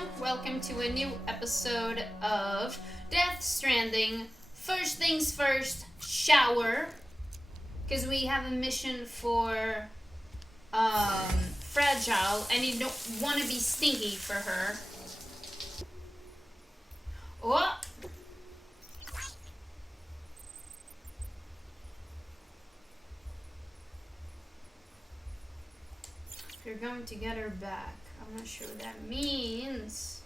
everyone, welcome to a new episode of Death Stranding. First things first, shower. Because we have a mission for Fragile, and you don't want to be stinky for her. Oh! You're going to get her back. I'm not sure what that means.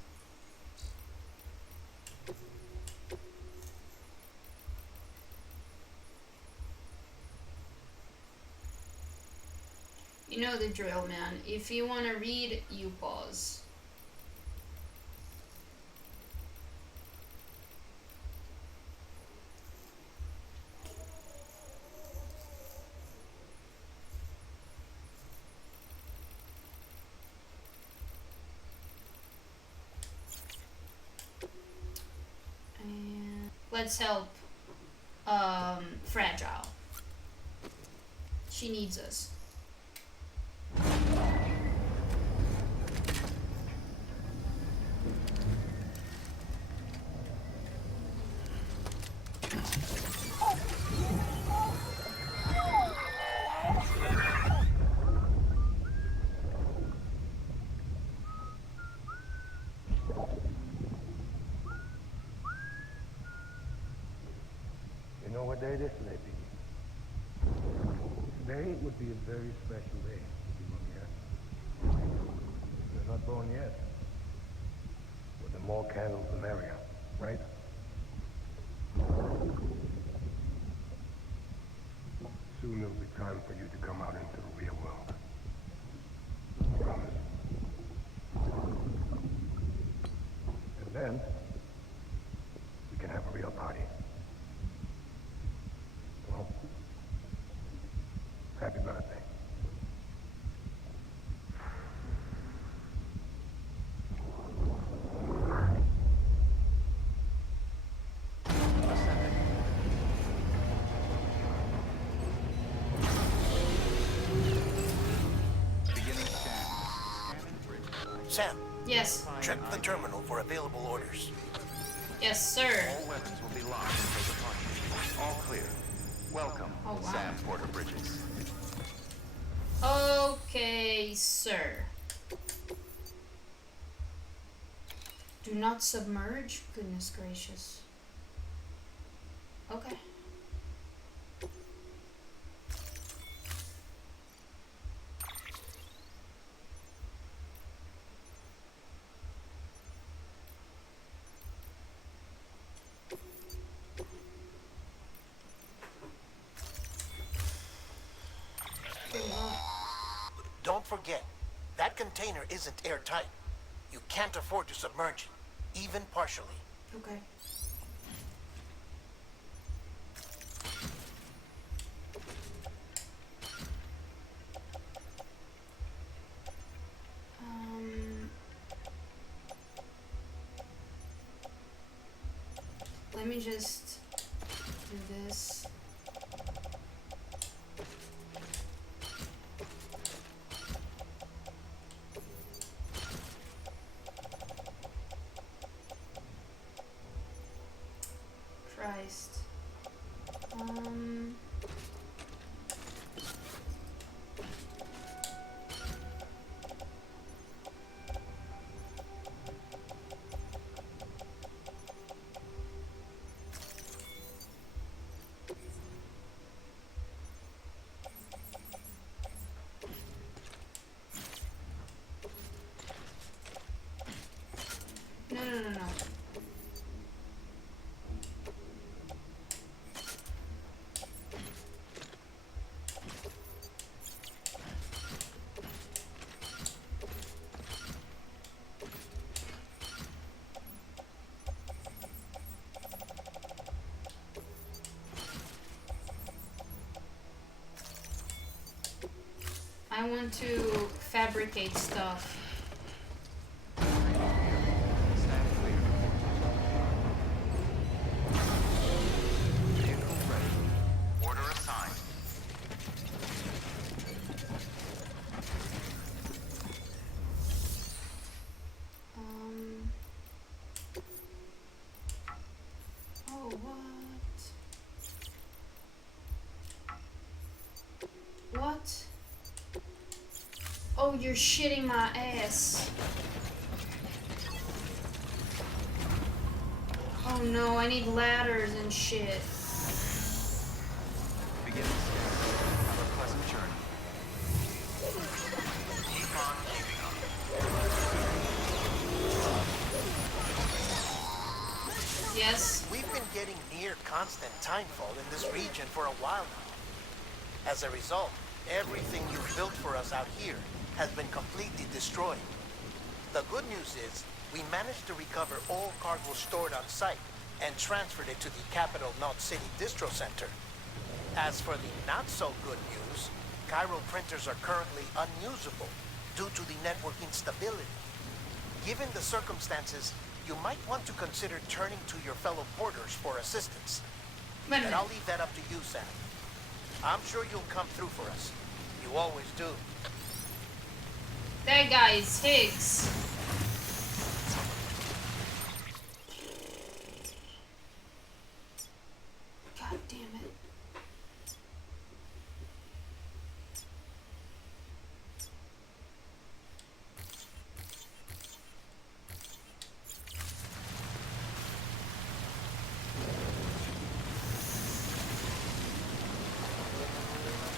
You know the drill, man. If you want to read, you pause. And let's help Fragile. She needs us. You know what day it is today, Piggy? Today would be a very special day if you were here. You're not born yet. But the more candles, the merrier, right? Soon it'll be time for you to come out into the real world. Promise. And then, we can have a real party. Well, happy birthday. Sam, Yes. check the terminal for available orders. Yes, sir. All weapons will be locked until the party. All clear. Welcome, Oh, wow. Sam Porter Bridges. Okay, sir. Do not submerge? Goodness gracious. Okay. Don't forget, that container isn't airtight. You can't afford to submerge it, even partially. Okay. Let me just do this. Christ. No. I want to fabricate stuff. Stand clear. Vehicle ready. Order assigned. Oh, you're shitting my ass. Oh no, I need ladders and shit. Begin the scan. Have a pleasant journey. Keep on keeping up. Yes? We've been getting near constant timefall in this region for a while now. As a result, everything you've built for us out here has been completely destroyed. The good news is, we managed to recover all cargo stored on site and transferred it to the capital Knot City Distro Center. As for the not-so-good news, Cairo printers are currently unusable due to the network instability. Given the circumstances, you might want to consider turning to your fellow porters for assistance. Wait a But minute. I'll leave that up to you, Sam. I'm sure you'll come through for us. You always do. That guy is Higgs. God damn it.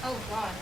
Oh god.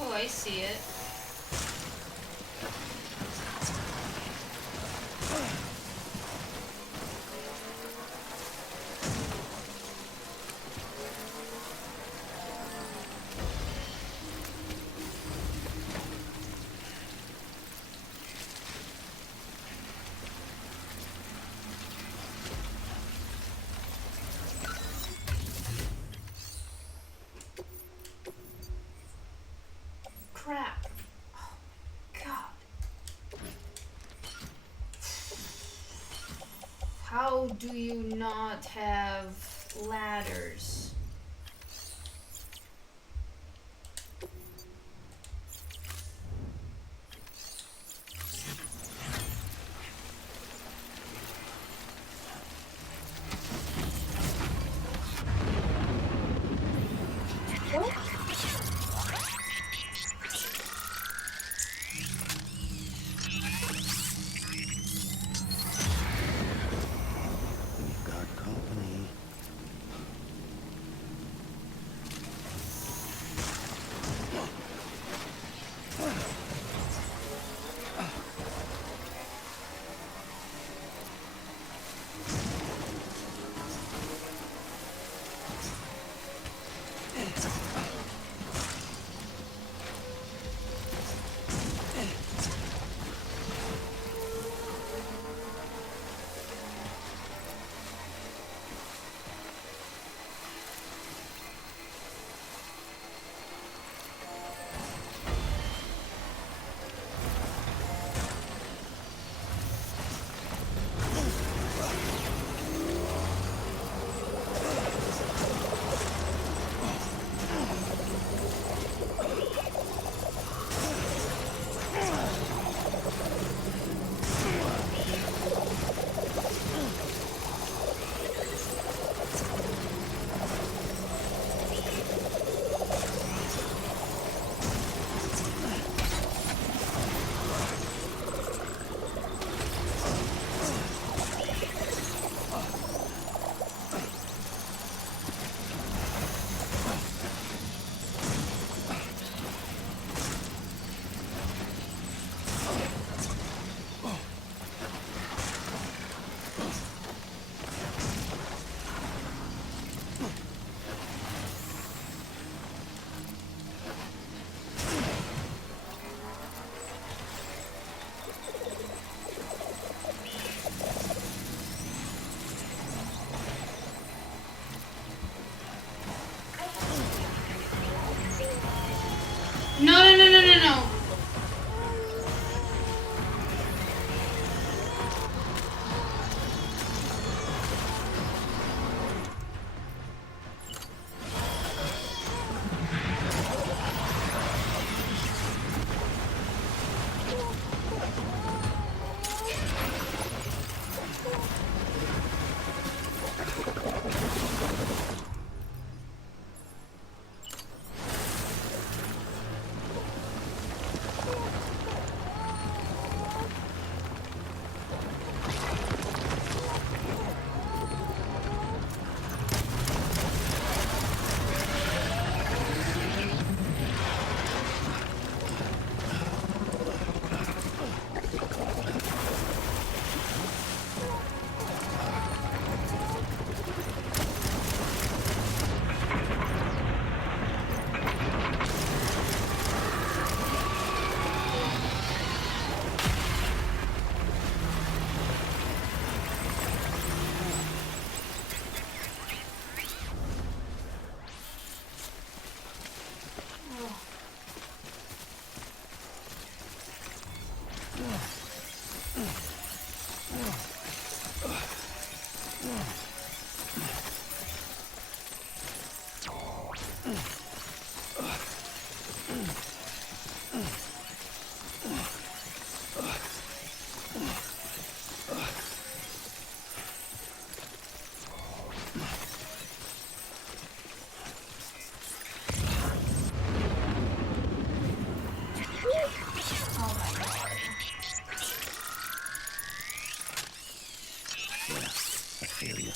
Oh, I see it. Crap. Oh, God. How do you not have ladders? We've got company. Yeah, I feel you.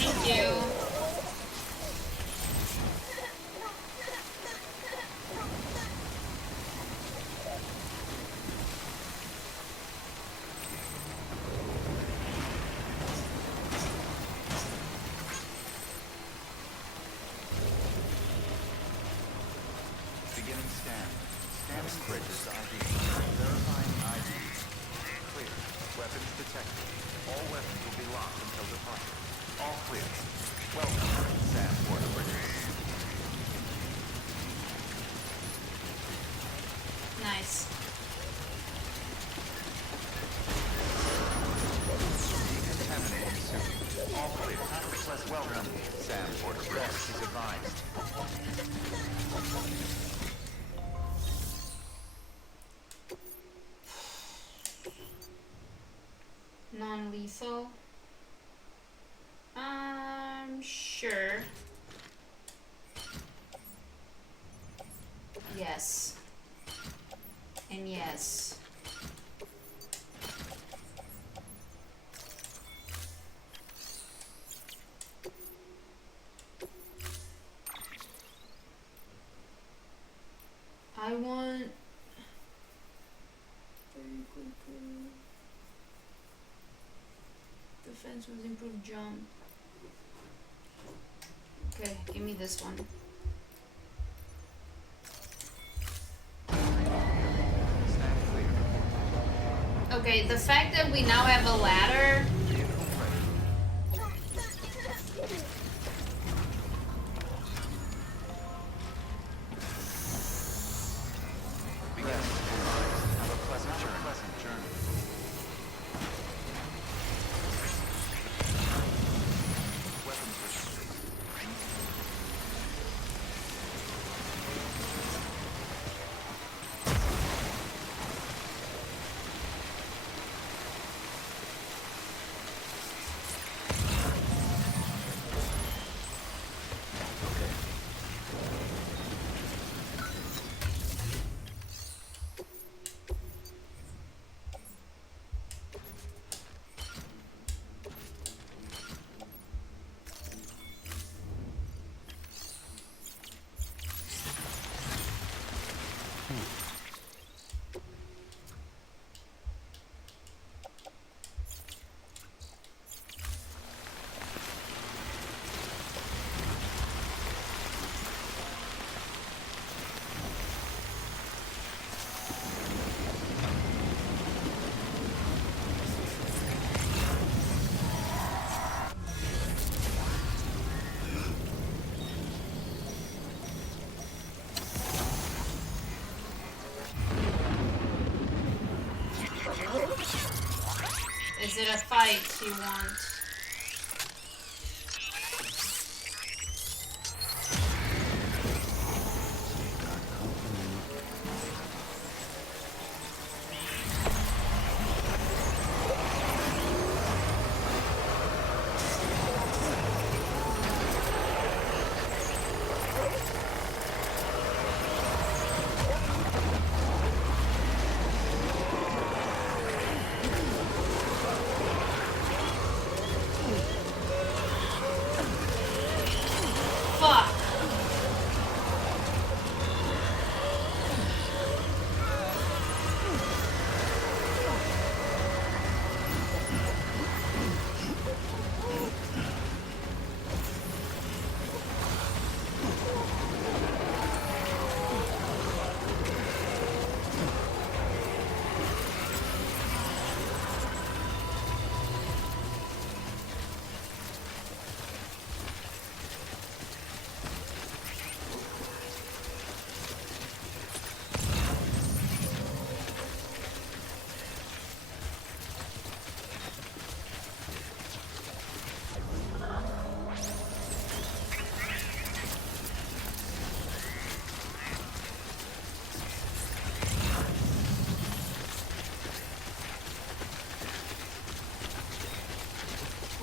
Thank you. Beginning scan. Scanning bridges ID. Verifying ID. Clear. Weapons detected. All weapons will be locked until departure. All clear. Welcome, Sam Porter Bridges. Nice. Decontaminating suit. All clear. Welcome, Sam Porter Bridges is advised. Non-lethal. Sure. Yes. And yes. I want very quickly defense with improved jump. Okay, give me this one. Stand clear. Okay, the fact that we now have a ladder. Vehicle ready. Begin. Have a pleasant journey. Weapons registry. Is it a fight you want?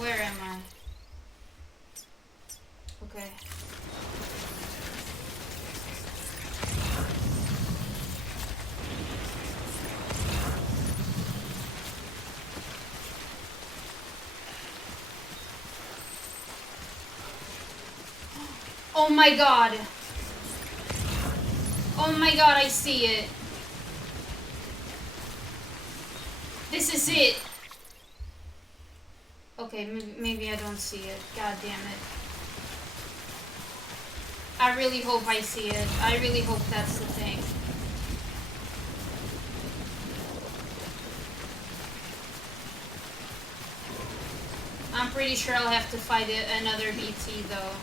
Where am I? Okay. Oh my god. Oh my god, I see it. This is it. Okay, maybe I don't see it. God damn it. I really hope I see it. I really hope that's the thing. I'm pretty sure I'll have to fight another BT though.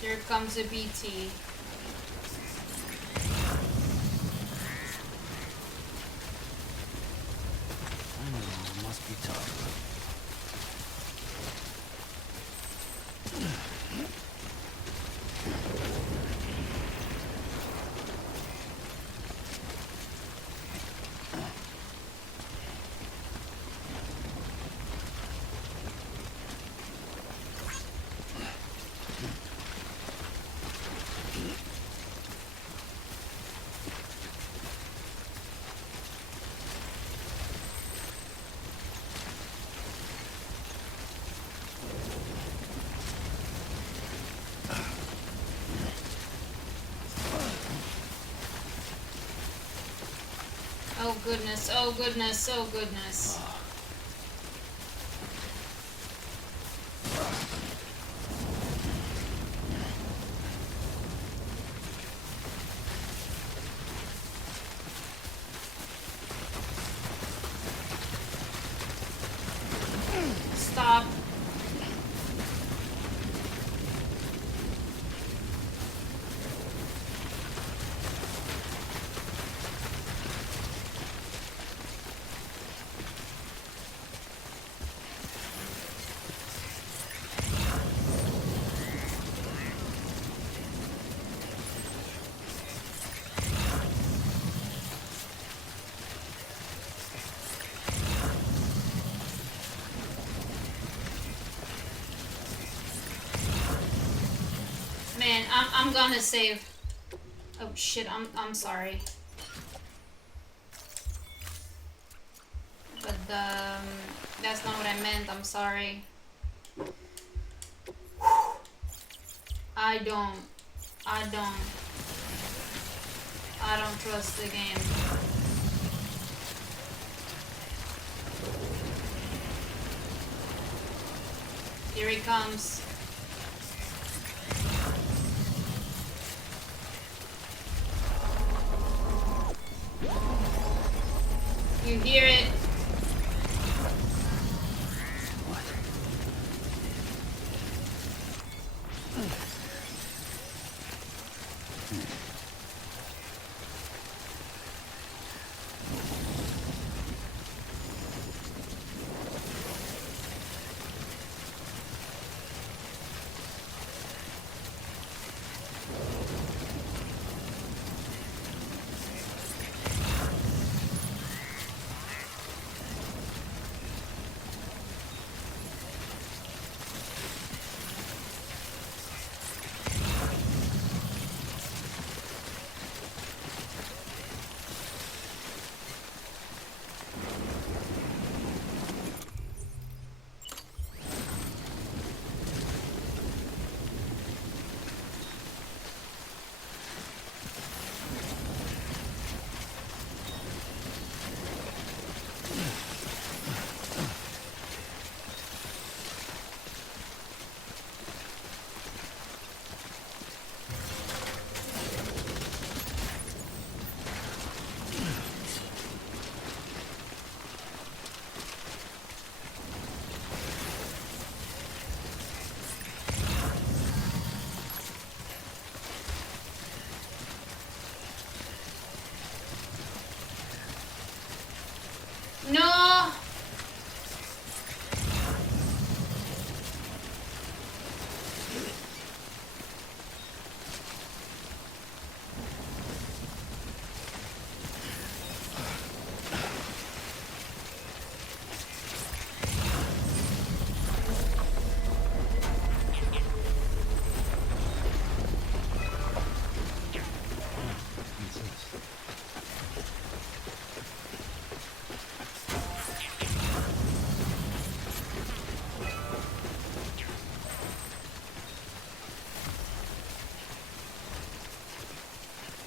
Here comes a BT. Must be tough. Oh goodness, oh goodness, oh goodness. Stop. Man, I'm gonna save. Oh shit, I'm sorry. But that's not what I meant. I'm sorry. I don't trust the game. Here he comes. You hear it?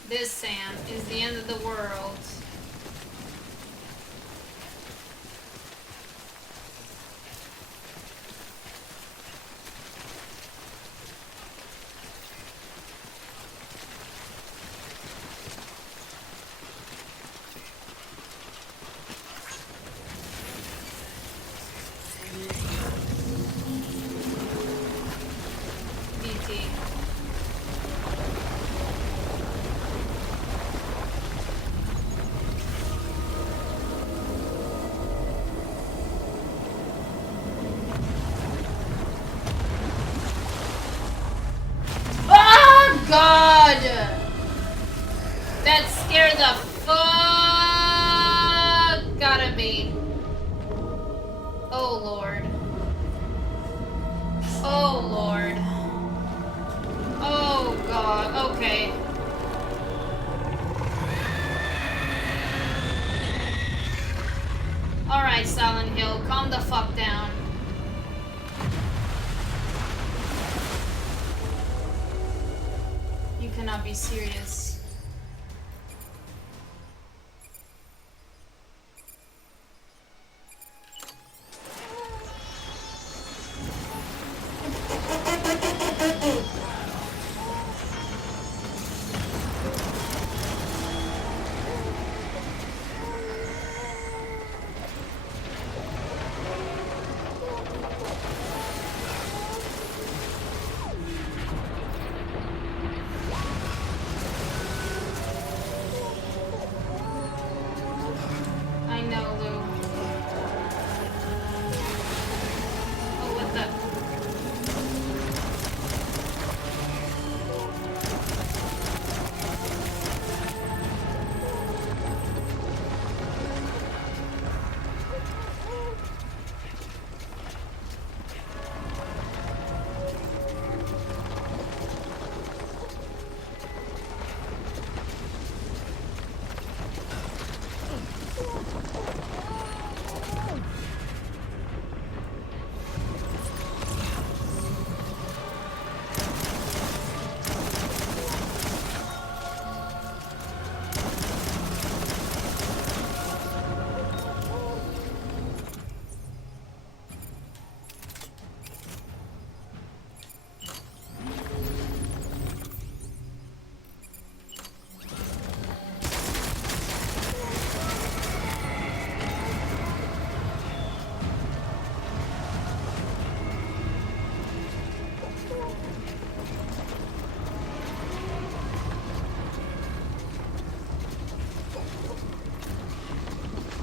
This, Sam, is the end of the world. BT. Oh God! That scared the fuck out of me. Oh Lord. Oh Lord. Oh God. Okay. Alright, Silent Hill, calm the fuck down. You cannot be serious. I know, Lou. Oh, what the?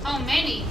How many?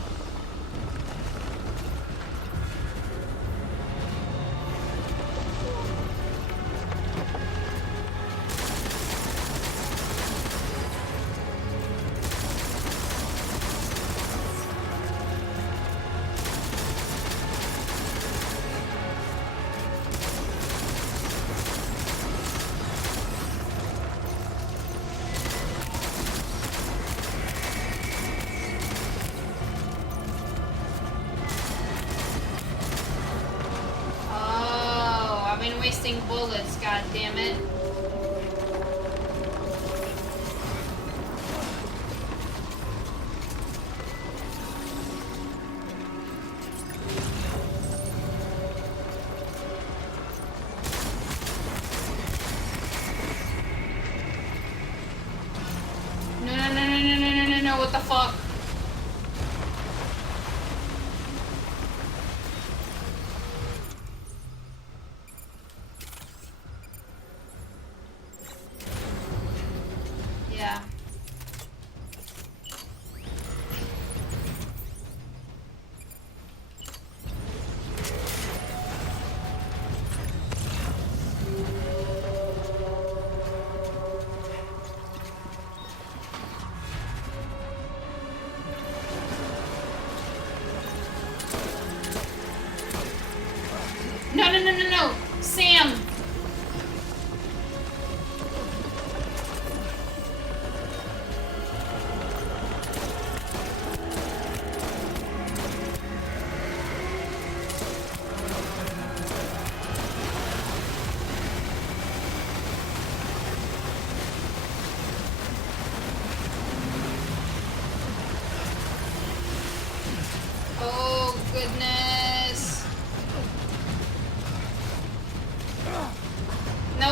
Oh, I've been wasting bullets, god damn it. No, no, no, no, no, no, no, no, no, what the fuck? Yeah.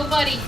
go, buddy.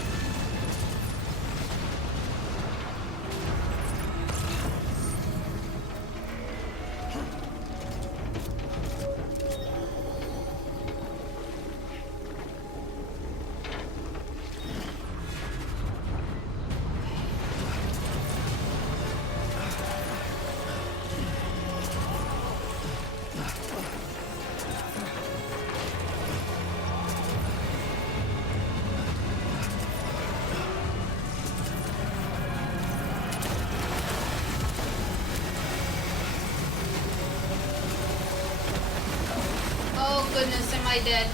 Oh goodness, am I dead?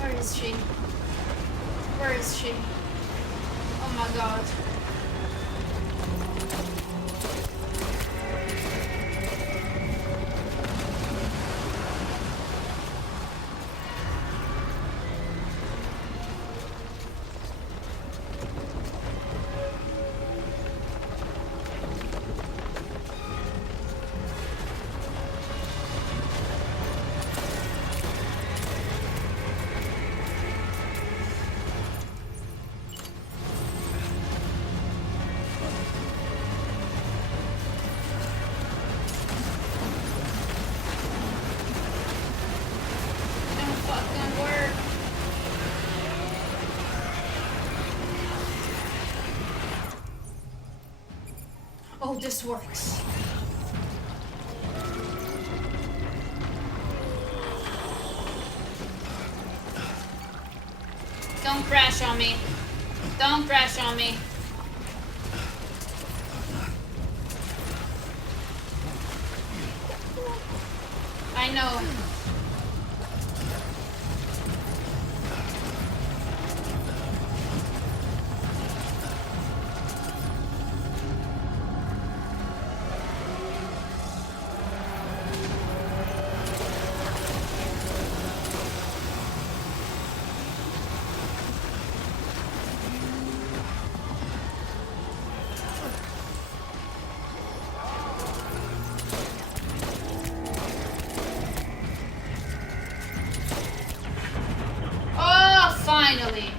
Where is she? Where is she? Oh my god. Don't fucking work. Oh, this works. Don't crash on me. Don't crash on me. I know. Oh, finally.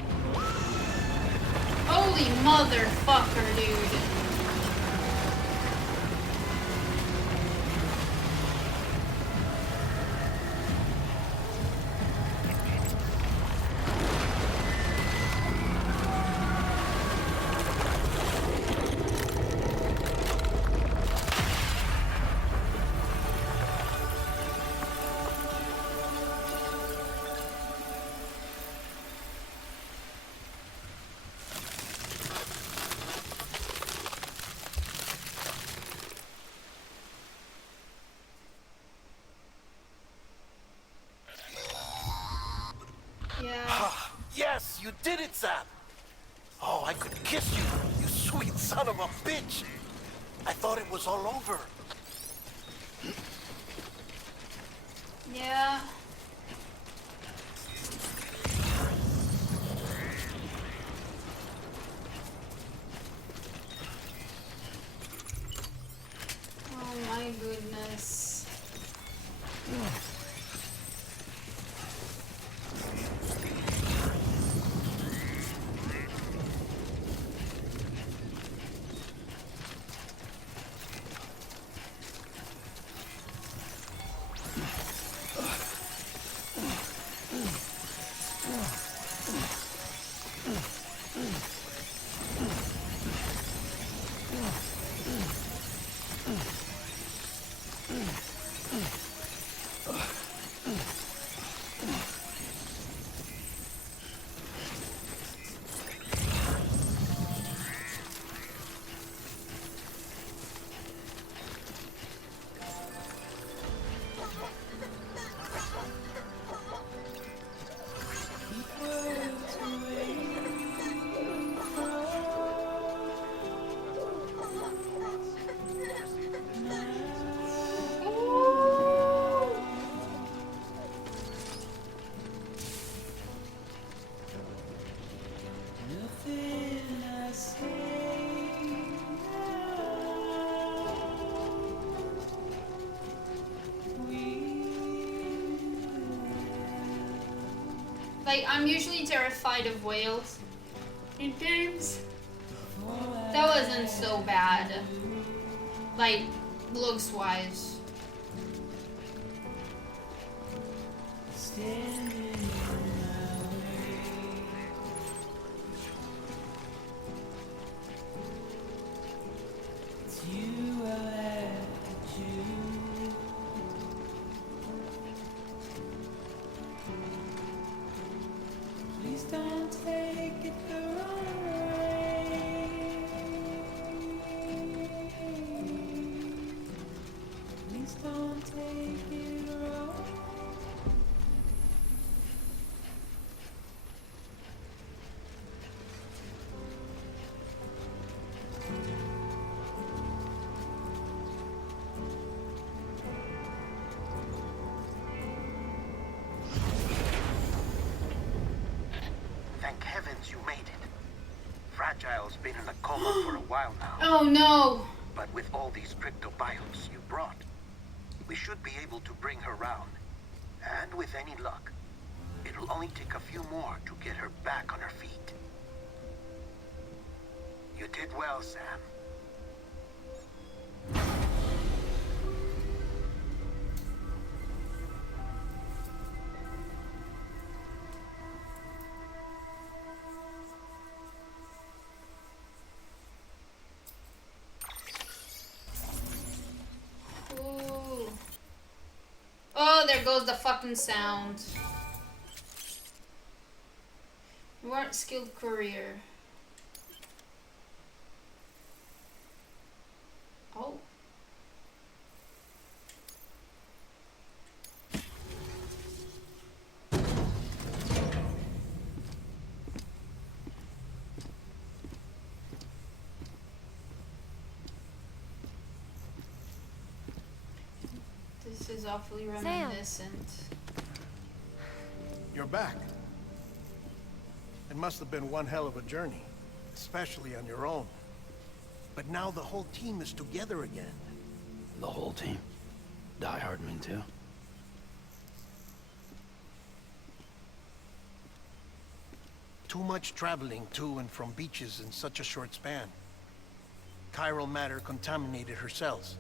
Holy motherfucker, dude. Yeah. Yes, you did it, Zap! Oh, I could kiss you, you sweet son of a bitch! I thought it was all over. Yeah. Oh my goodness. Like, I'm usually terrified of whales in games. That wasn't so bad. Like, looks wise. Please don't take it the wrong way. Please don't take it wrong. Thank heavens you made it. Fragile's been in a coma for a while now. Oh no! But with all these cryptobiotes you brought, we should be able to bring her round. And with any luck, it'll only take a few more to get her back on her feet. You did well, Sam. Ooh. Oh, there goes the fucking sound. You aren't skilled courier. Oh. This is awfully reminiscent. You're back. It must have been one hell of a journey, especially on your own. But now the whole team is together again. The whole team. Die Hardman too. Too much traveling to and from beaches in such a short span. Chiral matter contaminated her cells,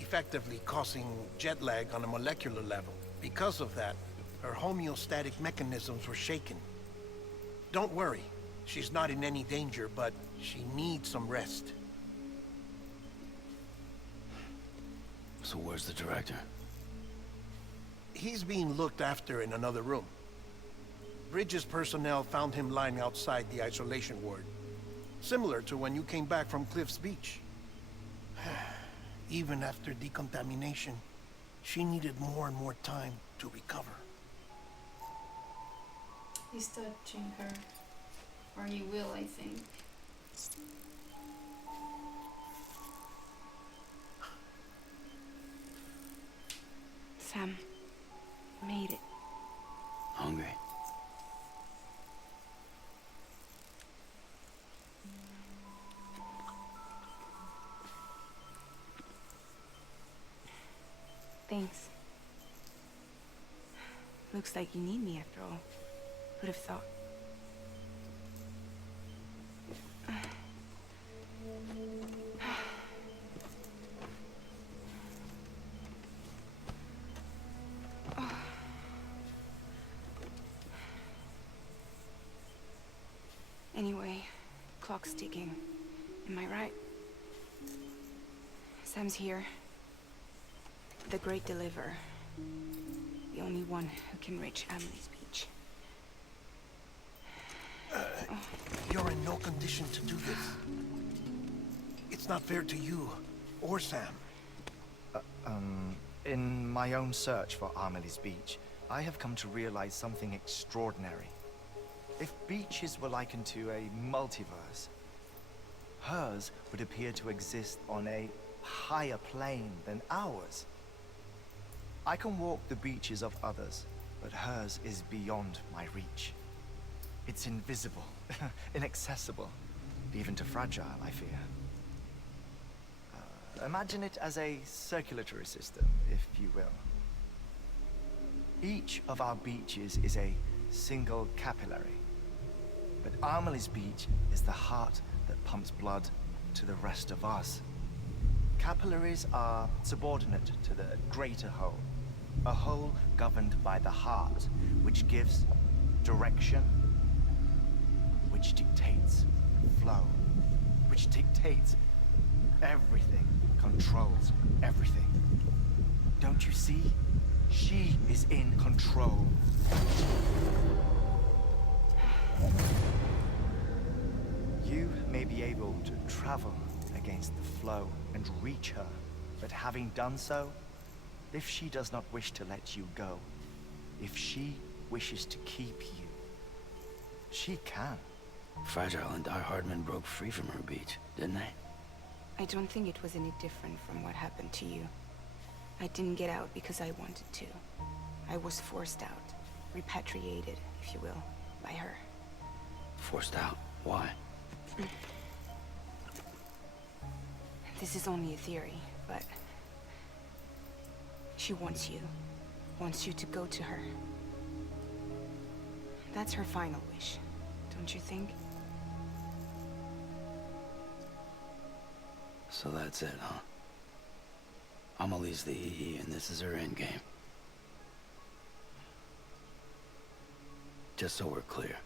effectively causing jet lag on a molecular level. Because of that, her homeostatic mechanisms were shaken. Don't worry, she's not in any danger, but she needs some rest. So where's the director? He's being looked after in another room. Bridges personnel found him lying outside the isolation ward. Similar to when you came back from Cliff's Beach. Even after decontamination, she needed more and more time to recover. He's touching her. Or he will, I think. Sam, made it. Hungry. Thanks. Looks like you need me after all. Who'd have thought? Anyway, clock's ticking. Am I right? Sam's here. The Great Deliverer. The only one who can reach Amelie's Beach. You're in no condition to do this. It's not fair to you or Sam. In my own search for Amelie's Beach, I have come to realize something extraordinary. If beaches were likened to a multiverse, hers would appear to exist on a higher plane than ours. I can walk the beaches of others, but hers is beyond my reach. It's invisible, inaccessible, even to Fragile, I fear. Imagine it as a circulatory system, if you will. Each of our beaches is a single capillary. But Amelie's Beach is the heart that pumps blood to the rest of us. Capillaries are subordinate to the greater whole. A whole governed by the heart, which gives direction, which dictates flow, which dictates everything, controls everything. Don't you see? She is in control. You may be able to travel against the flow and reach her, but having done so, if she does not wish to let you go, if she wishes to keep you, she can. Fragile and Die Hardman broke free from her beach, didn't they? I don't think it was any different from what happened to you. I didn't get out because I wanted to. I was forced out. Repatriated, if you will, by her. Forced out? Why? This is only a theory, but... she wants you. Wants you to go to her. That's her final wish, don't you think? So that's it, huh? Amelie's the EE, and this is her endgame. Just so we're clear,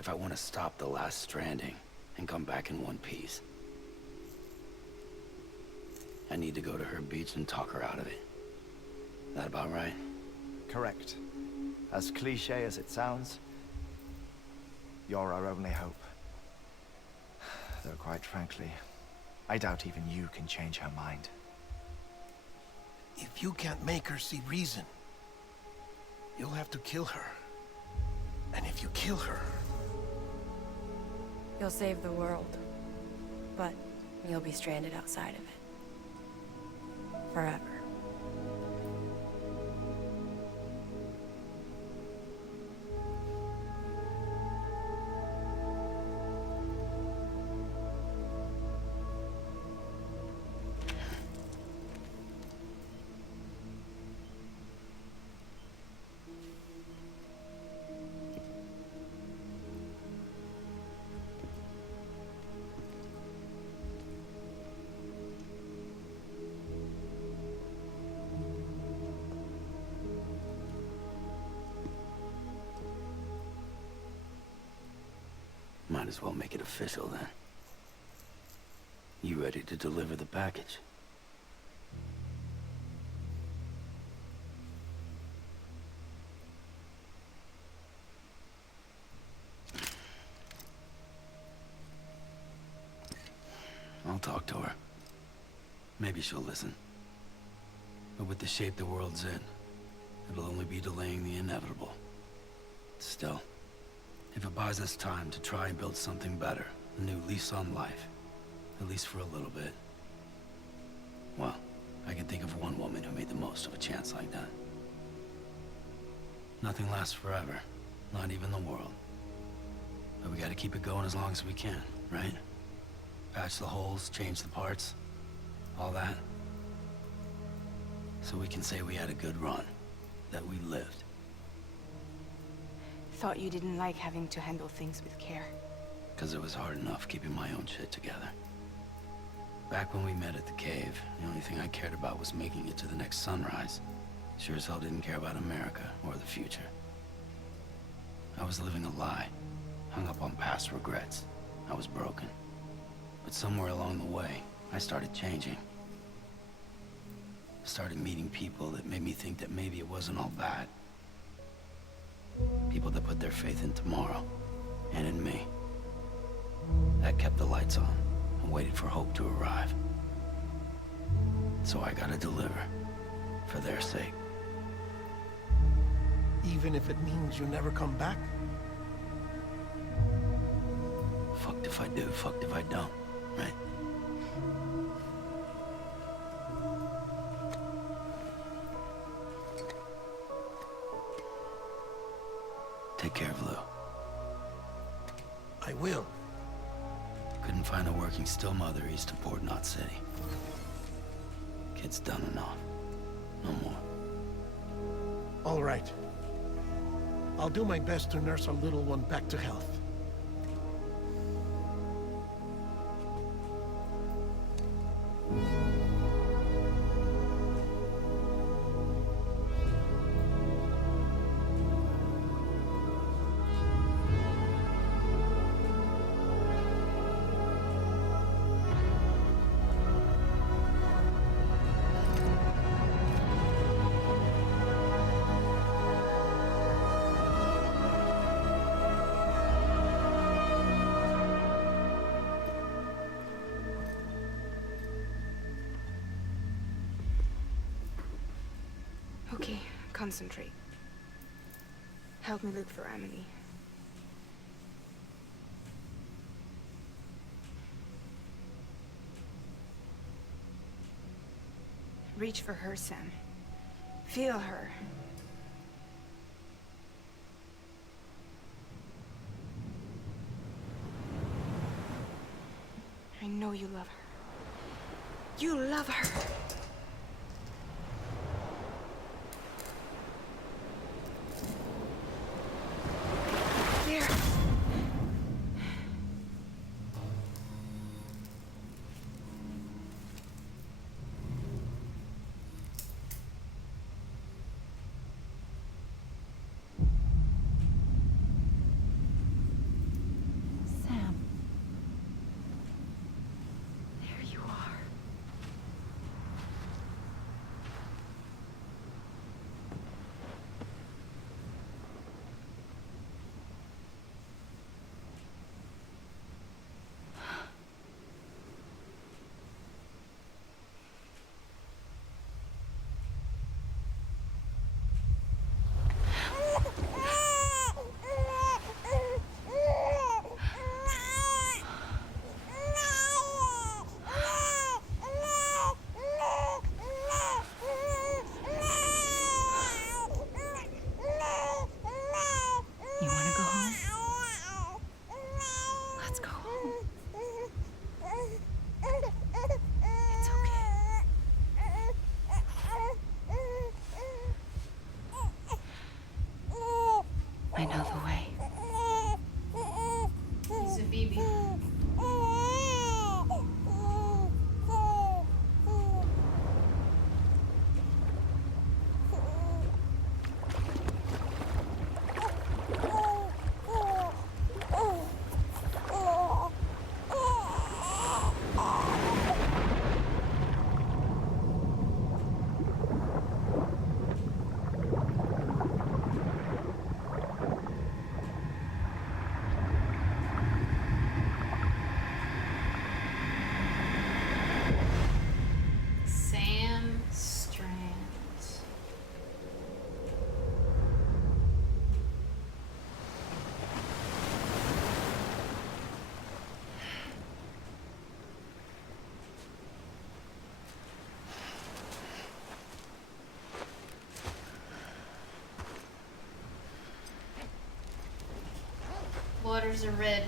if I want to stop the last Stranding and come back in one piece, I need to go to her beach and talk her out of it. That about right? Correct. As cliche as it sounds, you're our only hope. Though quite frankly, I doubt even you can change her mind. If you can't make her see reason, you'll have to kill her. And if you kill her... You'll save the world, but you'll be stranded outside of it. Forever. Might as well make it official then. You ready to deliver the package? I'll talk to her. Maybe she'll listen. But with the shape the world's in, it'll only be delaying the inevitable. Still, if it buys us time to try and build something better, a new lease on life, at least for a little bit, well, I can think of one woman who made the most of a chance like that. Nothing lasts forever, not even the world. But we gotta keep it going as long as we can, right? Patch the holes, change the parts, all that. So we can say we had a good run, that we lived. Thought you didn't like having to handle things with care. 'Cause it was hard enough keeping my own shit together. Back when we met at the cave, the only thing I cared about was making it to the next sunrise. Sure as hell didn't care about America or the future. I was living a lie, hung up on past regrets. I was broken. But somewhere along the way, I started changing. Started meeting people that made me think that maybe it wasn't all bad. People that put their faith in tomorrow, and in me. That kept the lights on, and waited for hope to arrive. So I gotta deliver, for their sake. Even if it means you never come back? Fucked if I do, fucked if I don't, right? Take care of Lou. I will. Couldn't find a working still mother east of Port Knot City. Kid's done enough. No more. All right. I'll do my best to nurse our little one back to health. Okay, concentrate. Help me look for Amelie. Reach for her, Sam. Feel her. I know you love her. You love her! There! Sam. There you are. You want to go home? Let's go home. It's okay. I know the way. He's a baby. Sam Strand. Waters are red.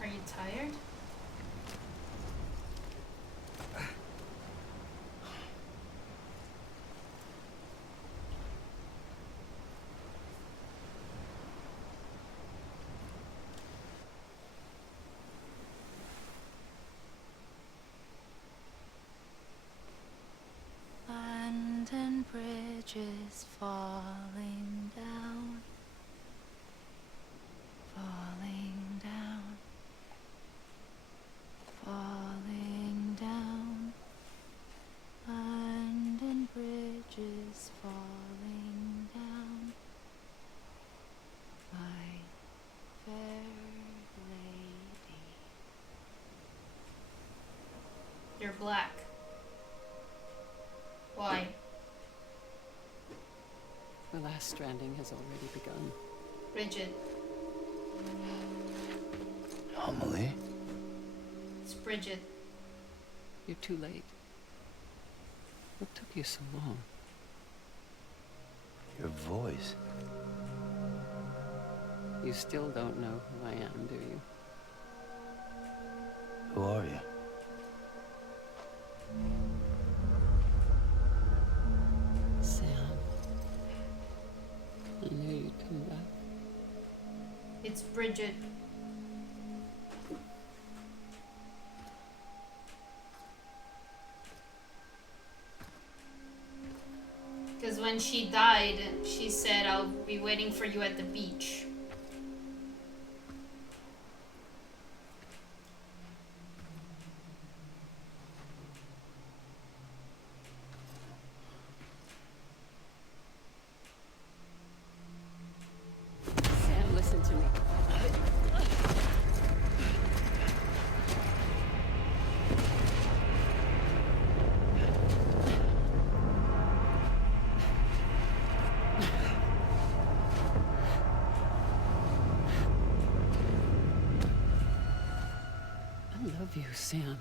Are you tired? London Bridge is falling down. Falling down. black. Why? The last stranding has already begun. Bridget. Amelie? It's Bridget. You're too late. What took you so long? Your voice. You still don't know who I am, do you? Who are you? Sam. I knew you'd come back. It's Bridget. Because when she died, she said, I'll be waiting for you at the beach. Sam, listen to me. I love you, Sam.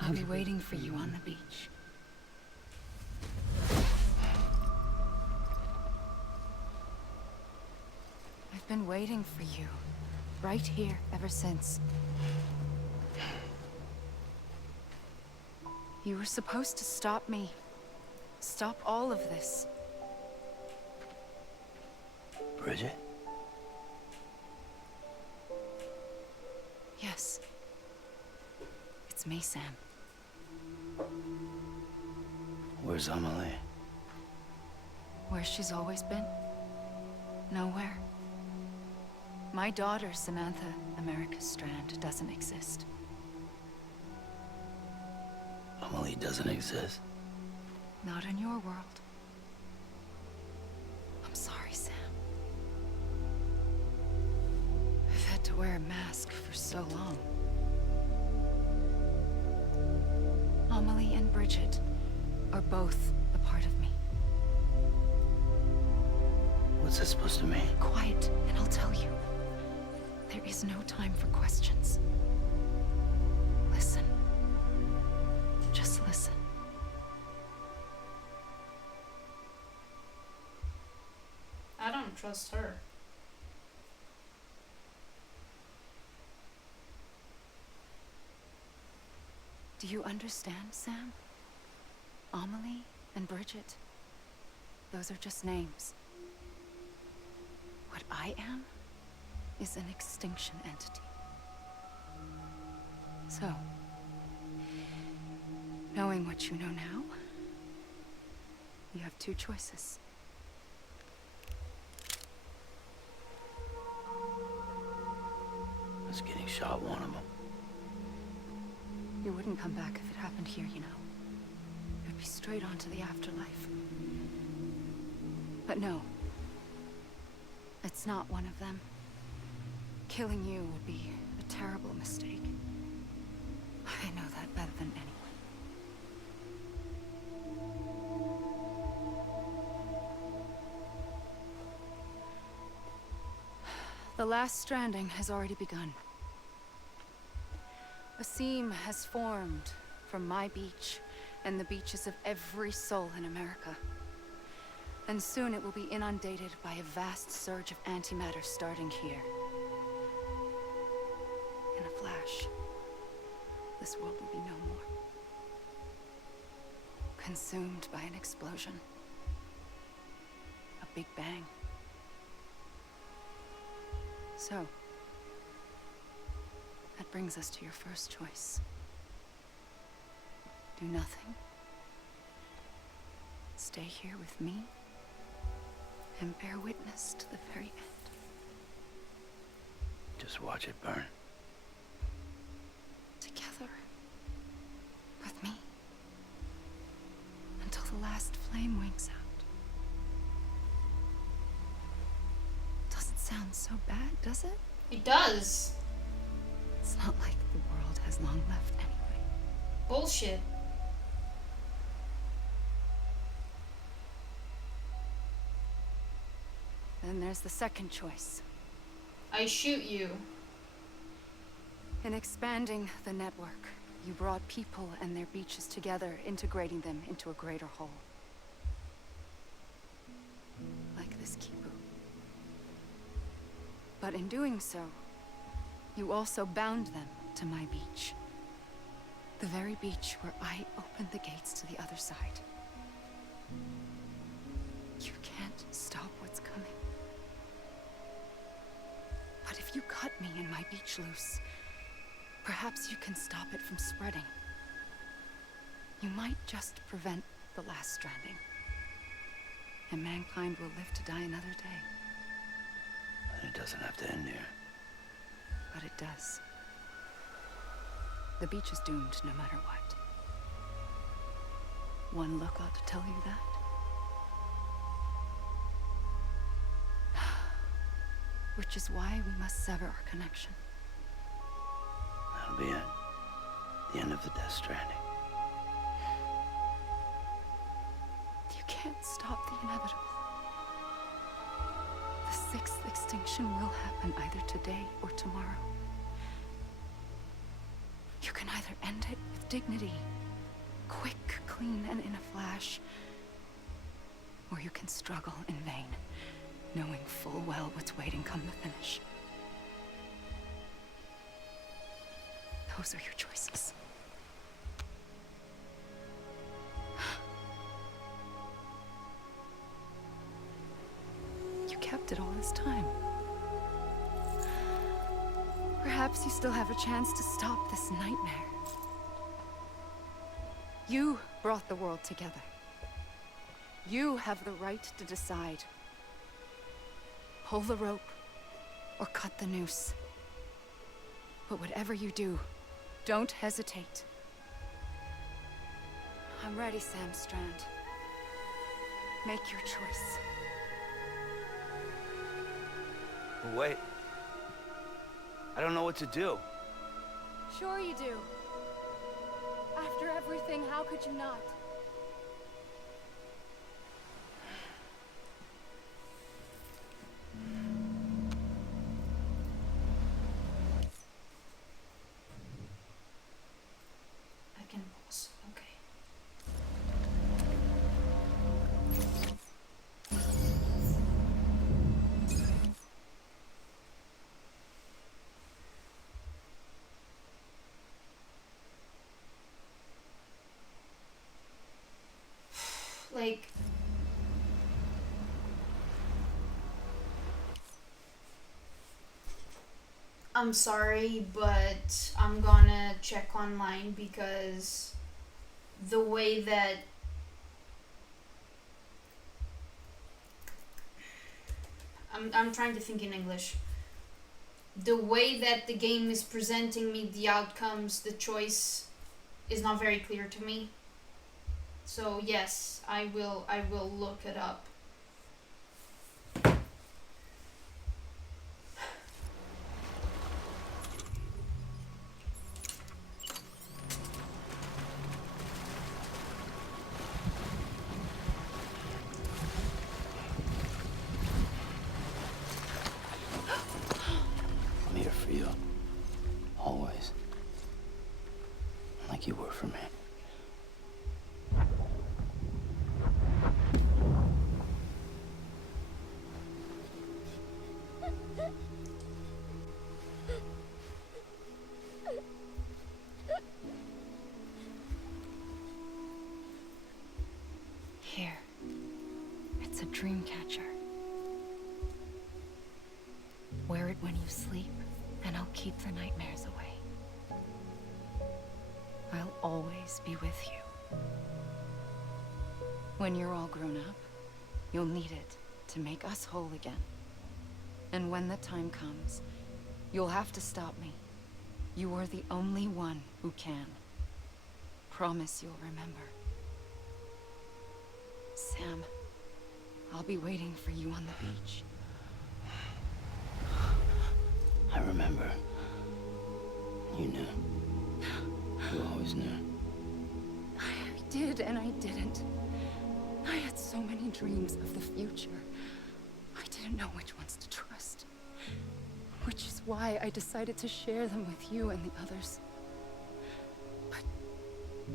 I'll be waiting for you on the beach. I've been waiting for you, right here, ever since. You were supposed to stop me. Stop all of this. Bridget? Yes. It's me, Sam. Where's Amelie? Where she's always been? Nowhere. My daughter, Samantha America Strand, doesn't exist. Amelie doesn't exist. Not in your world. I'm sorry, Sam. I've had to wear a mask for so long. Amelie and Bridget are both a part of me. What's that supposed to mean? Quiet, and I'll tell you. There is no time for questions. Listen. Just listen. I don't trust her. Do you understand, Sam? Amelie and Bridget. Those are just names. What I am is an extinction entity. So, knowing what you know now, you have two choices. Was getting shot one of them. You wouldn't come back if it happened here, you know. You'd be straight on to the afterlife. But no. It's not one of them. Killing you would be a terrible mistake. I know that better than anyone. The last stranding has already begun. A seam has formed from my beach and the beaches of every soul in America. And soon it will be inundated by a vast surge of antimatter starting here. In a flash, this world will be no more. Consumed by an explosion. A big bang. So, that brings us to your first choice. Do nothing. Stay here with me. And bear witness to the very end. Just watch it burn. Together. With me. Until the last flame winks out. Doesn't sound sound so bad, does it? It does. It's not like the world has long left anyway. Bullshit. Then there's the second choice. I shoot you. In expanding the network, you brought people and their beaches together, integrating them into a greater whole. Like this Kipu. But in doing so, you also bound them to my beach. The very beach where I opened the gates to the other side. You can't stop what's coming. But if you cut me and my beach loose, perhaps you can stop it from spreading. You might just prevent the last stranding. And mankind will live to die another day. And it doesn't have to end here. But it does. The beach is doomed no matter what. One look ought to tell you that. Which is why we must sever our connection. That'll be it. The end of the Death Stranding. You can't stop the inevitable. The sixth extinction will happen either today or tomorrow. You can either end it with dignity, quick, clean, and in a flash, or you can struggle in vain, knowing full well what's waiting come the finish. Those are your choices. You kept it all this time. Perhaps you still have a chance to stop this nightmare. You brought the world together. You have the right to decide. Pull the rope or cut the noose. But whatever you do, don't hesitate. I'm ready, Sam Strand. Make your choice. But wait. I don't know what to do. Sure you do. After everything, how could you not? I can pause. Okay. Like, I'm sorry, but I'm gonna check online because the way that I'm trying to think in English. The way that the game is presenting me the outcomes, the choice is not very clear to me. So yes, I will look it up. I'm here for you. Always. Like you were for me. Here. It's a dream catcher. Wear it when you sleep, and I'll keep the nightmares away. I'll always be with you. When you're all grown up, you'll need it to make us whole again. And when the time comes, you'll have to stop me. You are the only one who can. Promise you'll remember. Sam, I'll be waiting for you on the beach. I remember. You knew. You always knew. I did and I didn't. I had so many dreams of the future. I didn't know which ones to trust. Which is why I decided to share them with you and the others. But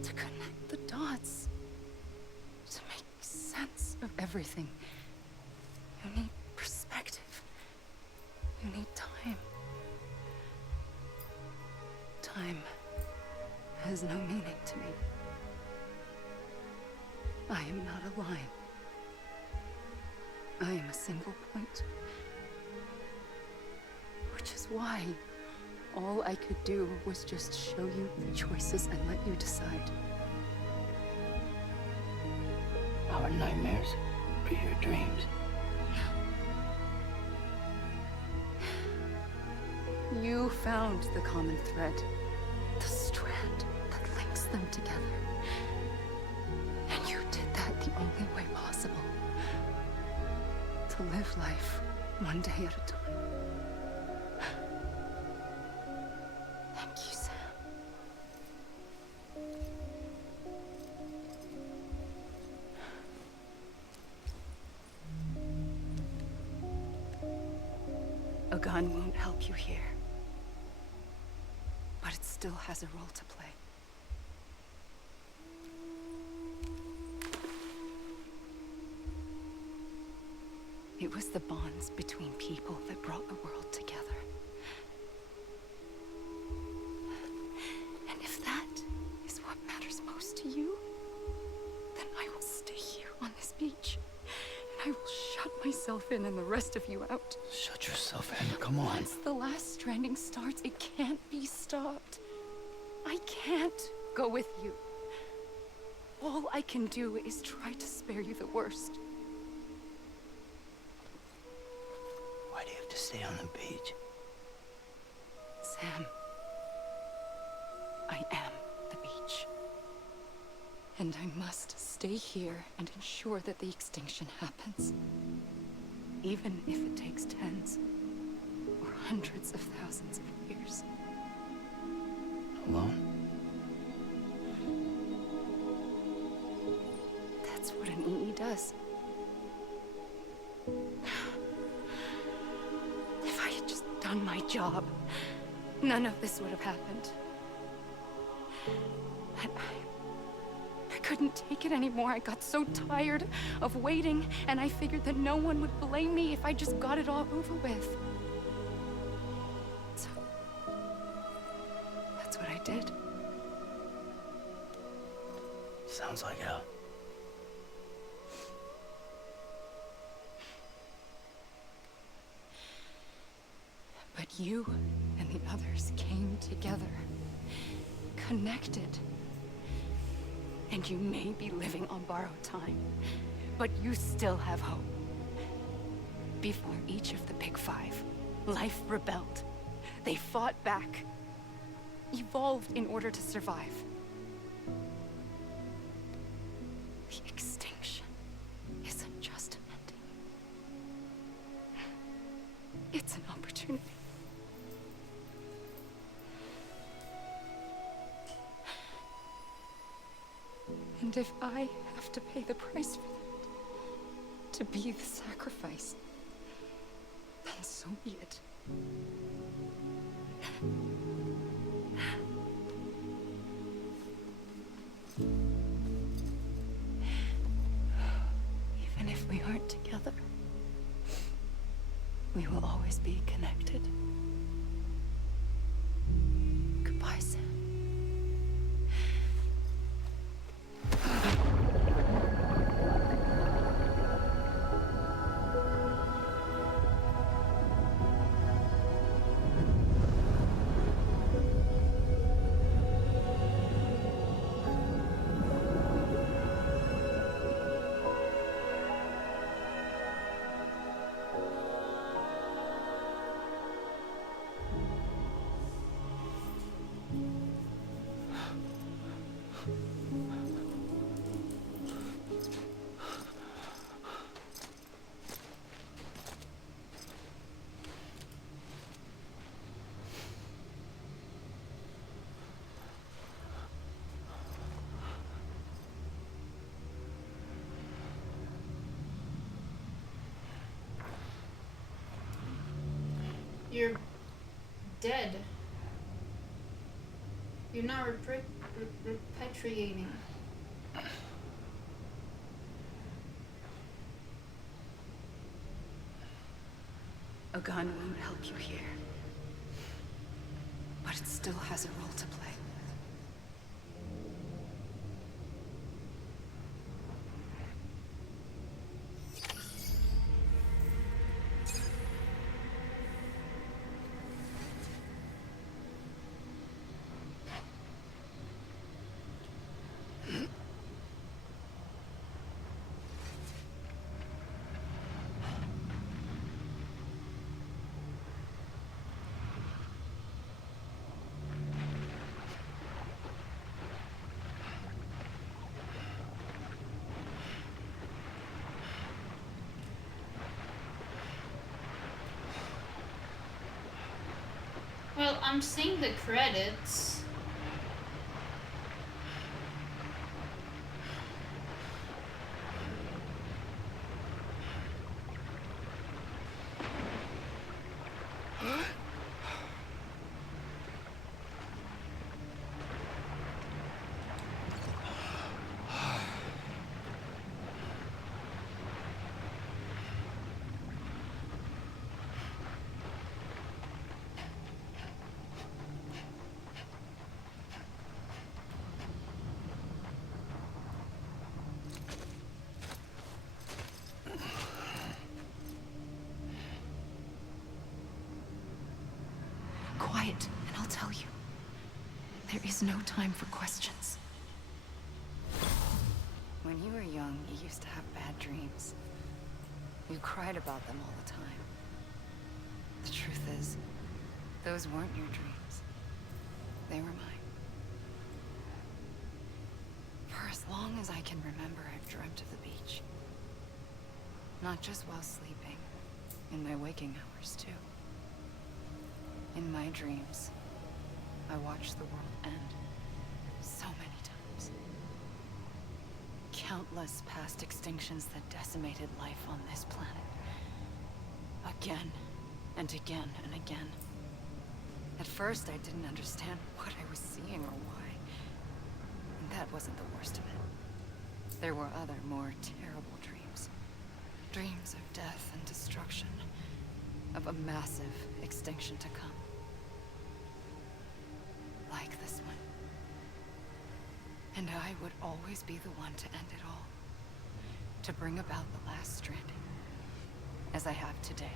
to connect the dots, to make sense of everything, you need perspective. You need time. Time has no meaning to me. I am not a line. I am a single point. Which is why all I could do was just show you the choices and let you decide. Our nightmares or your dreams? You found the common thread, the strand that links them together. And you did that the only way possible. To live life one day at a time. Thank you, Sam. A gun won't help you here. But it still has a role to play. It was the bonds between people that brought the world together. And if that is what matters most to you, then I will stay here on this beach. And I will shut myself in and the rest of you out. Shut yourself in, come on. Once the last stranding starts, it can't be stopped. I can't go with you. All I can do is try to spare you the worst. Why do you have to stay on the beach? Sam, I am the beach. And I must stay here and ensure that the extinction happens. Even if it takes tens or hundreds of thousands of years. Alone? That's what an EE does. If I had just done my job, none of this would have happened. And I couldn't take it anymore. I got so tired of waiting, and I figured that no one would blame me if I just got it all over with. So, that's what I did. Sounds like hell. But you and the others came together, connected. And you may be living on borrowed time, but you still have hope. Before each of the Big Five, life rebelled. They fought back, evolved in order to survive. The extinction isn't just an ending. It's an opportunity. And if I have to pay the price for that, to be the sacrifice, then so be it. Even if we aren't together, we will always be connected. Goodbye, Sam. You're dead. You're not repatriating. A gun won't help you here. But it still has a role to play. Well, I'm seeing the credits. Quiet, and I'll tell you. There is no time for questions. When you were young, you used to have bad dreams. You cried about them all the time. The truth is, those weren't your dreams. They were mine. For as long as I can remember, I've dreamt of the beach. Not just while sleeping, in my waking hours, too. In my dreams, I watched the world end so many times. Countless past extinctions that decimated life on this planet. Again, and again, and again. At first, I didn't understand what I was seeing or why. And that wasn't the worst of it. There were other, more terrible dreams. Dreams of death and destruction. Of a massive extinction to come. Like this one. And I would always be the one to end it all. To bring about the last stranding. As I have today.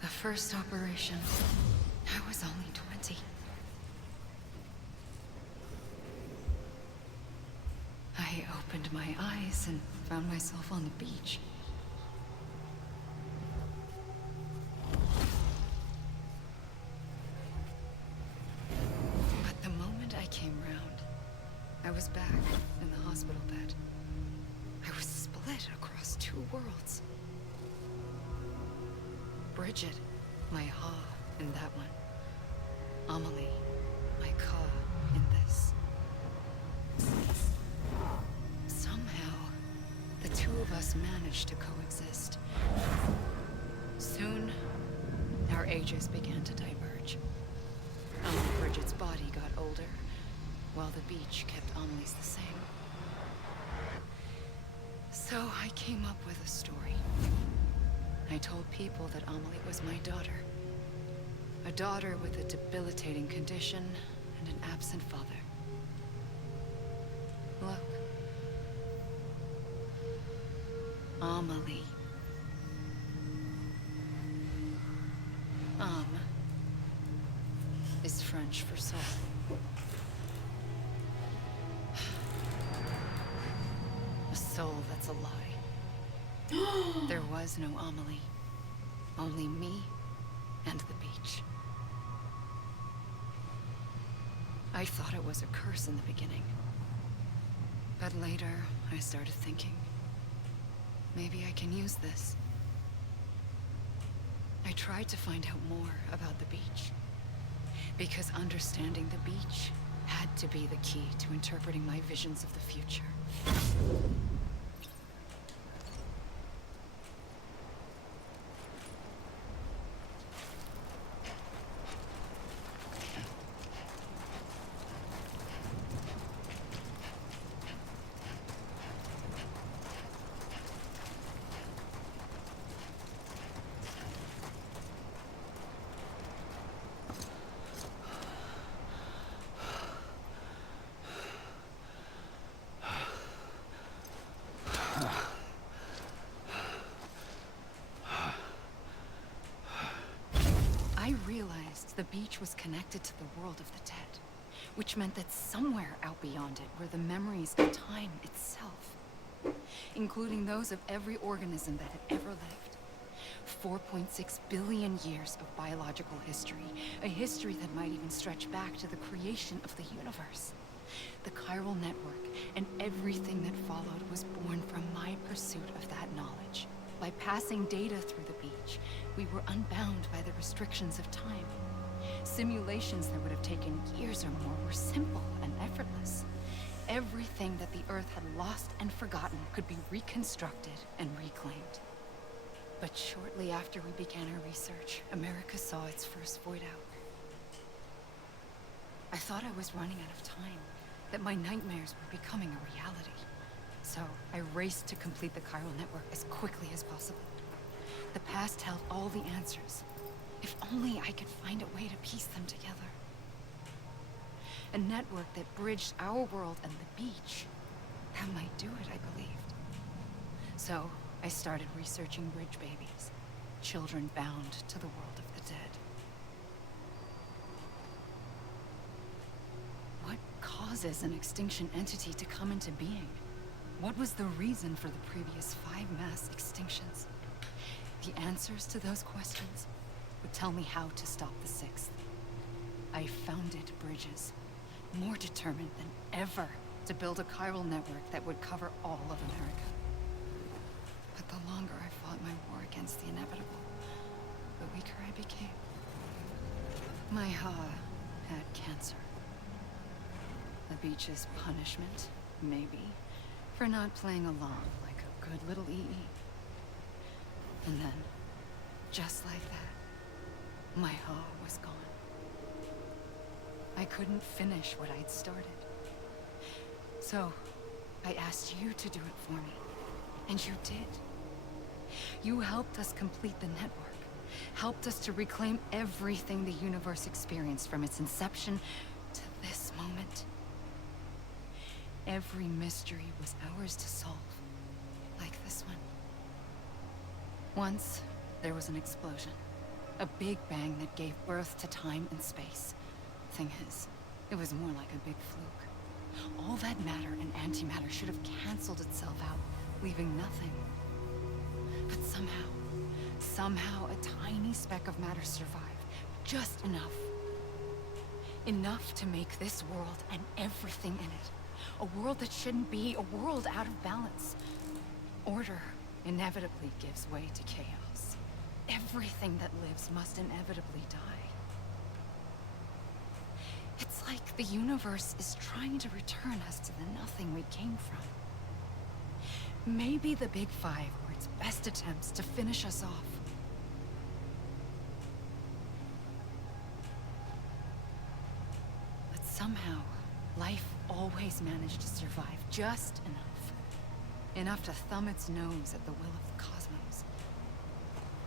The first operation, I was only 20. I opened my eyes and found myself on the beach. But the moment I came round, I was back in the hospital bed. I was split across two worlds. Bridget, my Ha in that one. Amelie, my Ka in this. Somehow, the two of us managed to coexist. Soon, our ages began to diverge. Bridget's body got older, while the beach kept Amelie's the same. So I came up with a story. I told people that Amelie was my daughter. A daughter with a debilitating condition and an absent father. Look. Amelie. Is French for soul. A soul soul that's a lie. There was no Amelie. Only me and the beach. I thought it was a curse in the beginning. But later, I started thinking, maybe I can use this. I tried to find out more about the beach. Because understanding the beach had to be the key to interpreting my visions of the future. I realized the beach was connected to the world of the dead, which meant that somewhere out beyond it were the memories of time itself, including those of every organism that had ever lived. 4.6 billion years of biological history, a history that might even stretch back to the creation of the universe. The chiral network and everything that followed was born from my pursuit of that knowledge. By passing data through the beach, we were unbound by the restrictions of time. Simulations that would have taken years or more were simple and effortless. Everything that the Earth had lost and forgotten could be reconstructed and reclaimed. But shortly after we began our research, America saw its first void out. I thought I was running out of time, that my nightmares were becoming a reality. So I raced to complete the chiral network as quickly as possible. The past held all the answers. If only I could find a way to piece them together. A network that bridged our world and the beach. That might do it, I believed. So I started researching bridge babies, children bound to the world of the dead. What causes an extinction entity to come into being? What was the reason for the previous 5 mass extinctions? The answers to those questions would tell me how to stop the 6th. I founded bridges, more determined than ever to build a chiral network that would cover all of America. But the longer I fought my war against the inevitable, the weaker I became. My Ha had cancer. The beach's punishment, maybe, for not playing along like a good little EE. And then, just like that, my Ha was gone. I couldn't finish what I'd started. So, I asked you to do it for me. And you did. You helped us complete the network. Helped us to reclaim everything the universe experienced from its inception to this moment. Every mystery was ours to solve. Like this one. Once, there was an explosion. A big bang that gave birth to time and space. Thing is, it was more like a big fluke. All that matter and antimatter should have canceled itself out, leaving nothing. But somehow a tiny speck of matter survived. Just enough. Enough to make this world and everything in it. A world that shouldn't be, a world out of balance. Order inevitably gives way to chaos. Everything that lives must inevitably die. It's like the universe is trying to return us to the nothing we came from. Maybe the Big Five were its best attempts to finish us off. But somehow, life always managed to survive just enough. Enough to thumb its nose at the will of the cosmos.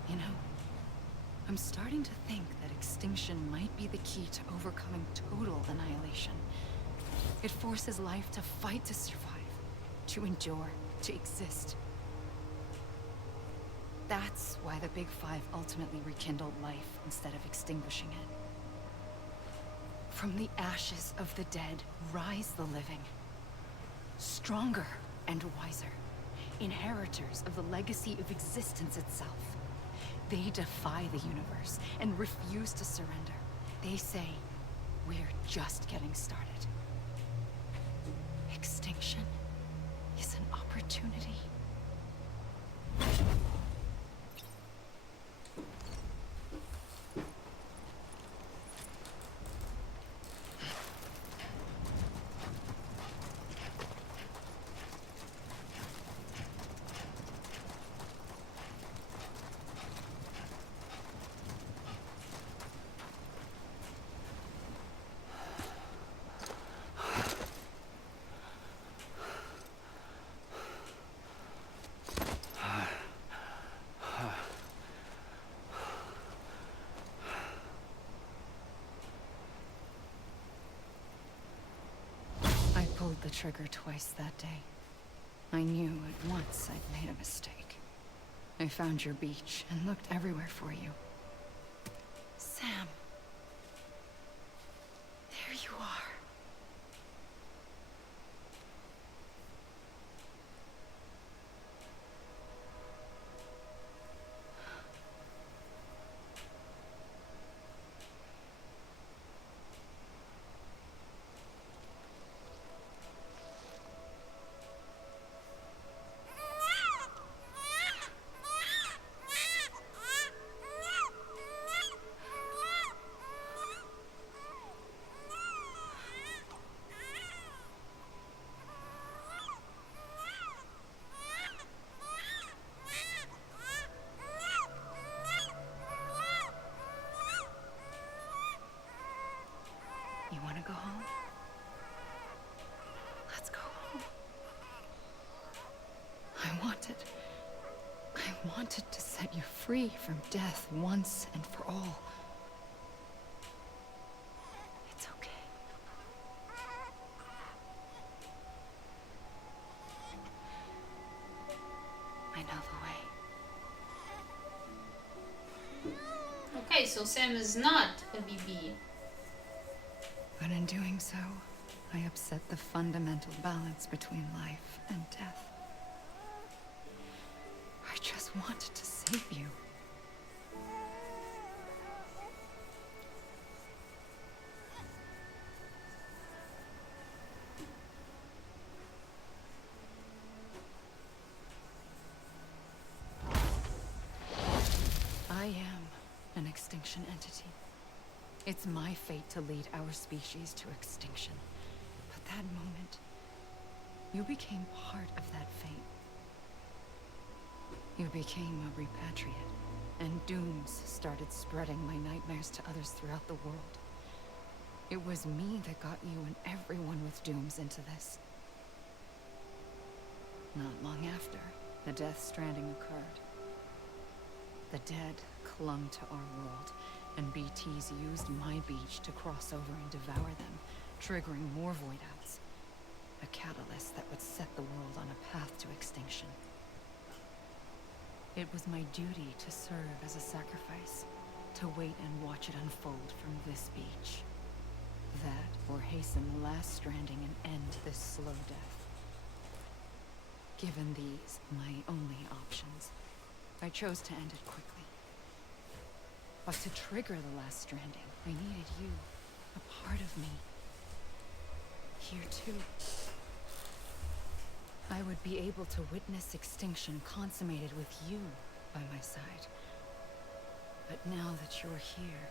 You know, I'm starting to think that extinction might be the key to overcoming total annihilation. It forces life to fight to survive, to endure, to exist. That's why the Big Five ultimately rekindled life instead of extinguishing it. From the ashes of the dead rise the living. Stronger and wiser. inheritors of the legacy of existence itself. They defy the universe and refuse to surrender. They say, we're just getting started. Extinction is an opportunity. I pulled the trigger twice that day. I knew at once I'd made a mistake. I found your beach and looked everywhere for you. Sam. There you are. You want to go home? Let's go home. I wanted to set you free from death once and for all. It's okay. I know the way. Okay, so Sam is not a BB. But in doing so, I upset the fundamental balance between life and death. I just wanted to save you. I am an extinction entity. It's my fate to lead our species to extinction. But that moment, you became part of that fate. You became a repatriate, and dooms started spreading my nightmares to others throughout the world. It was me that got you and everyone with dooms into this. Not long after, the Death Stranding occurred. The dead clung to our world, and BTs used my beach to cross over and devour them, triggering more void outs. A catalyst that would set the world on a path to extinction. It was my duty to serve as a sacrifice, to wait and watch it unfold from this beach. That, or hasten the last stranding and end this slow death. Given these, my only options, I chose to end it quickly. But to trigger the last stranding, I needed you, a part of me. Here too. I would be able to witness extinction consummated with you by my side. But now that you're here,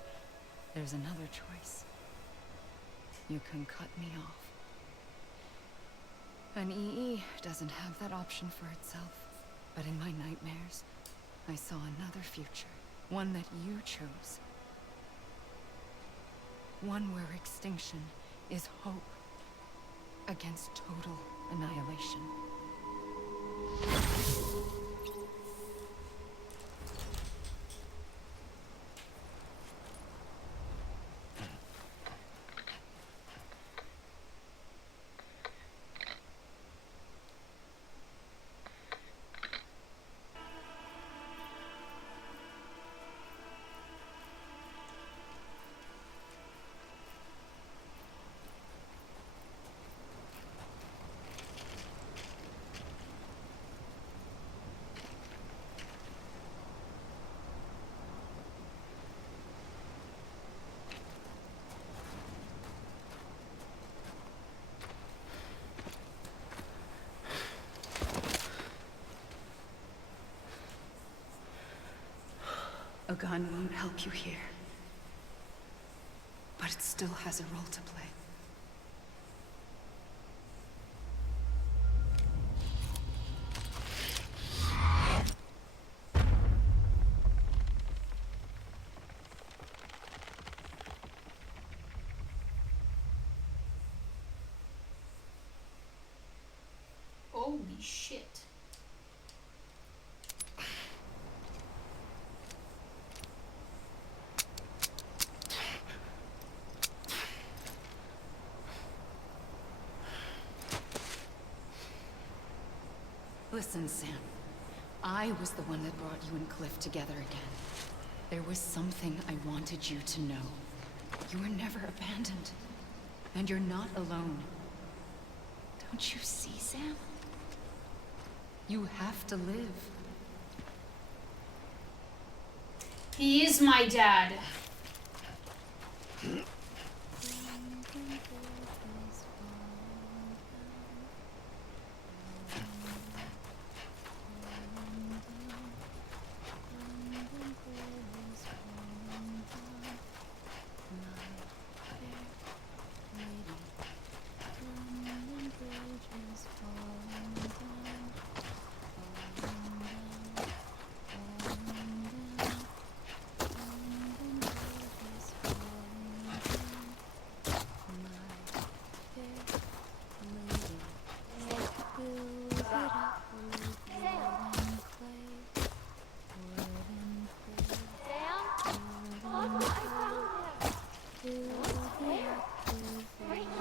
there's another choice. You can cut me off. An EE doesn't have that option for itself. But in my nightmares, I saw another future. One that you chose. One where extinction is hope against total annihilation. A gun won't help you here. But it still has a role to play. Holy shit. Listen, Sam. I was the one that brought you and Cliff together again. There was something I wanted you to know. You were never abandoned. And you're not alone. Don't you see, Sam? You have to live. He is my dad.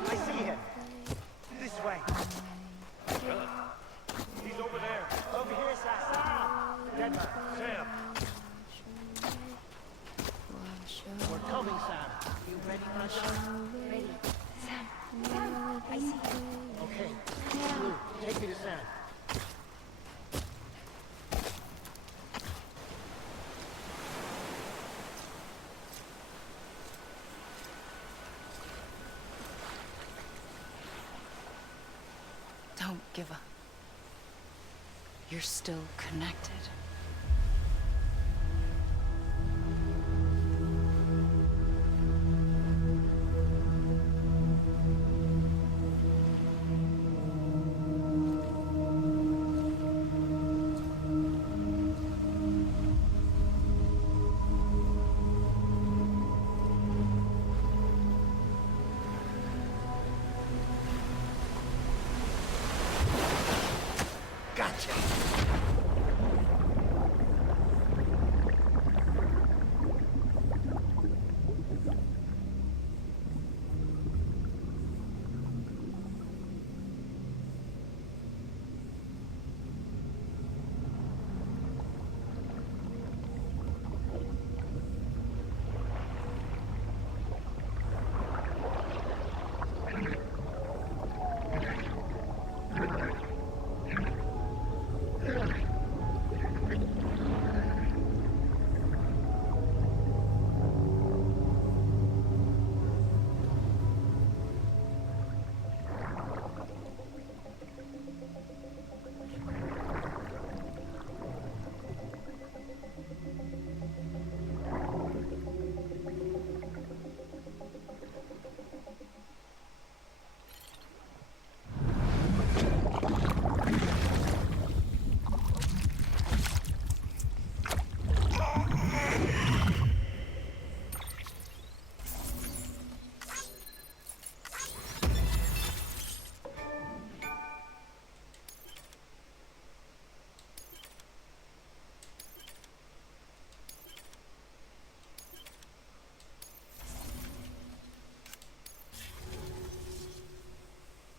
I see him. This way. He's over there. Over here, Sam. Dead man. Sam. We're coming, Sam. You ready, Russia? Ready. Sam, I see you. Okay. Blue, take me to Sam. Don't give up. You're still connected. Gotcha.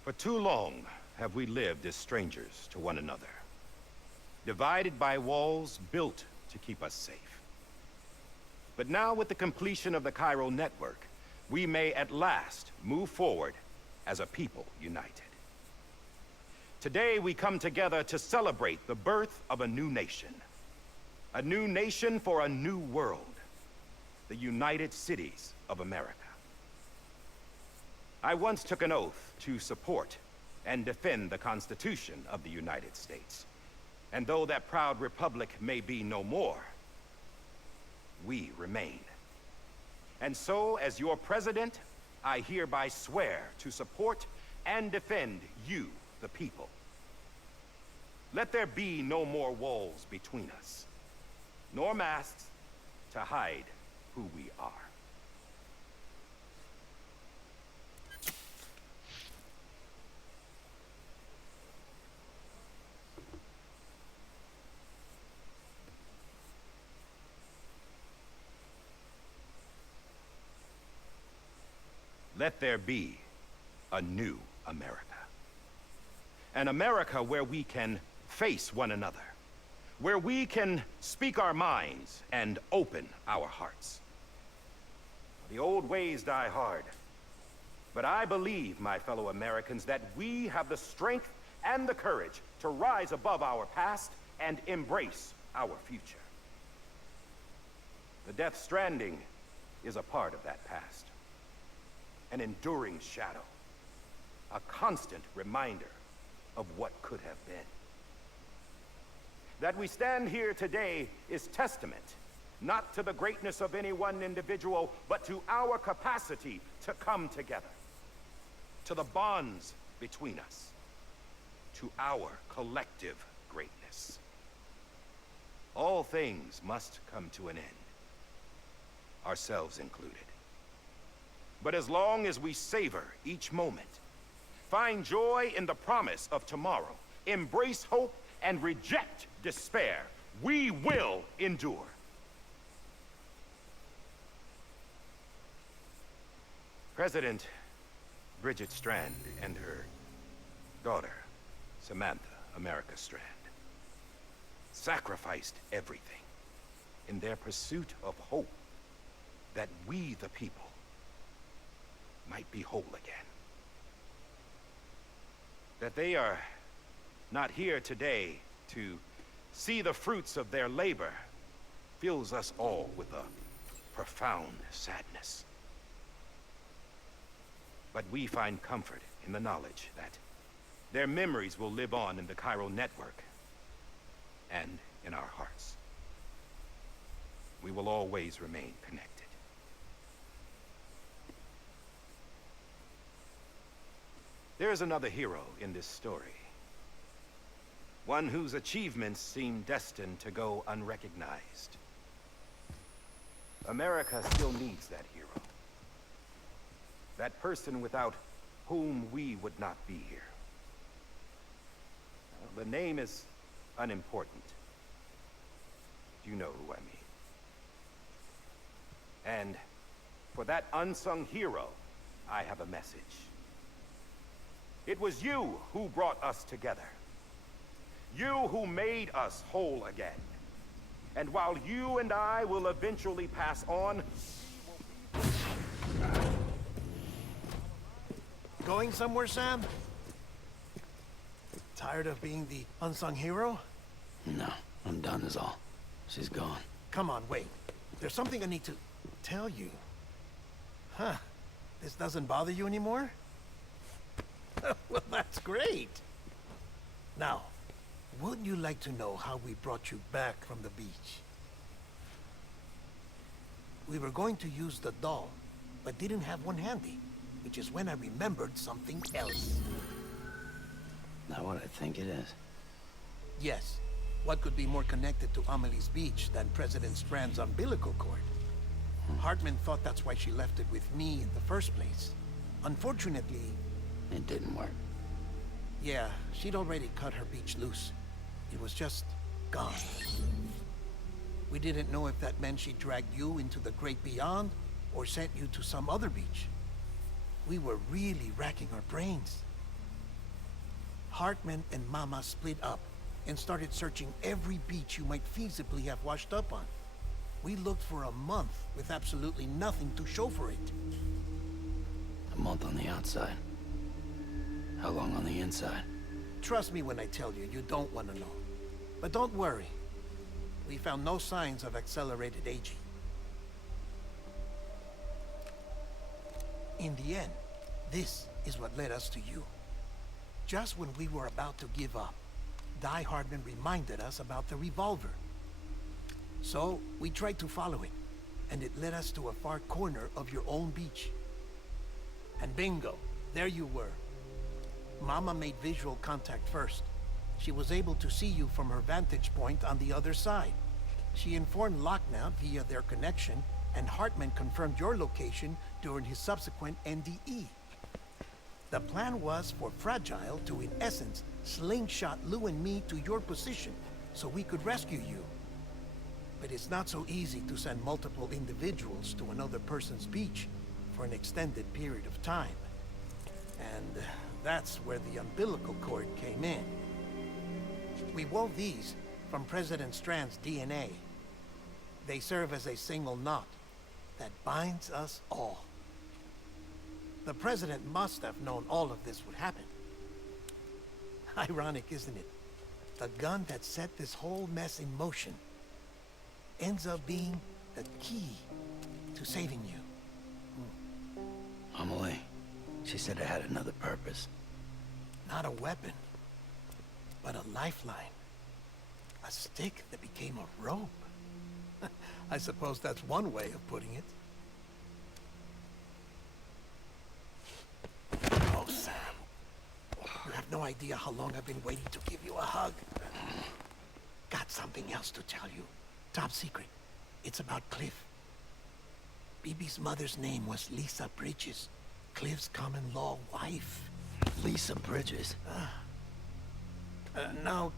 For too long have we lived as strangers to one another, divided by walls built to keep us safe. But now, with the completion of the Cairo network, we may at last move forward as a people united. Today we come together to celebrate the birth of a new nation. A new nation for a new world. The United Cities of America. I once took an oath to support and defend the Constitution of the United States. And though that proud republic may be no more, we remain. And so, as your president, I hereby swear to support and defend you, the people. Let there be no more walls between us, nor masks to hide who we are. Let there be a new America. An America where we can face one another, where we can speak our minds and open our hearts. The old ways die hard, but I believe, my fellow Americans, that we have the strength and the courage to rise above our past and embrace our future. The Death Stranding is a part of that past. An enduring shadow, a constant reminder of what could have been. That we stand here today is testament, not to the greatness of any one individual, but to our capacity to come together, to the bonds between us, to our collective greatness. All things must come to an end, ourselves included. But as long as we savor each moment, find joy in the promise of tomorrow, embrace hope, and reject despair, we will endure. President Bridget Strand and her daughter, Samantha America Strand, sacrificed everything in their pursuit of hope that we, the people, might be whole again. That they are not here today to see the fruits of their labor fills us all with a profound sadness. But we find comfort in the knowledge that their memories will live on in the Cairo network and in our hearts. We will always remain connected. There is another hero in this story. One whose achievements seem destined to go unrecognized. America still needs that hero. That person without whom we would not be here. The name is unimportant. You know who I mean. And for that unsung hero, I have a message. It was you who brought us together. You who made us whole again. And while you and I will eventually pass on... Going somewhere, Sam? Tired of being the unsung hero? No, I'm done is all. She's gone. Come on, wait. There's something I need to tell you. Huh. This doesn't bother you anymore? Well, that's great. Now, wouldn't you like to know how we brought you back from the beach? We were going to use the doll, but didn't have one handy, which is when I remembered something else. Not what I think it is. Yes. What could be more connected to Amelie's beach than President Strand's umbilical cord? Hartman thought that's why she left it with me in the first place. Unfortunately... It didn't work. Yeah, she'd already cut her beach loose. It was just gone. We didn't know if that meant she dragged you into the great beyond, or sent you to some other beach. We were really racking our brains. Hartman and Mama split up and started searching every beach you might feasibly have washed up on. We looked for a month with absolutely nothing to show for it. A month on the outside. How long on the inside? Trust me when I tell you, you don't want to know. But don't worry. We found no signs of accelerated aging. In the end, this is what led us to you. Just when we were about to give up, Die Hardman reminded us about the revolver. So, we tried to follow it, and it led us to a far corner of your own beach. And bingo, there you were. Mama made visual contact first. She was able to see you from her vantage point on the other side. She informed Locknow via their connection, and Hartman confirmed your location during his subsequent NDE. The plan was for Fragile to, in essence, slingshot Lou and me to your position so we could rescue you. But it's not so easy to send multiple individuals to another person's beach for an extended period of time. And that's where the umbilical cord came in. We wove these from President Strand's DNA. They serve as a single knot that binds us all. The President must have known all of this would happen. Ironic, isn't it? The gun that set this whole mess in motion ends up being the key to saving you. Amelie, she said it had another purpose. Not a weapon, but a lifeline. A stick that became a rope. I suppose that's one way of putting it. Oh, Sam. You have no idea how long I've been waiting to give you a hug. Got something else to tell you. Top secret. It's about Cliff. BB's mother's name was Lisa Bridges, Cliff's common-law wife. Lisa Bridges? Now,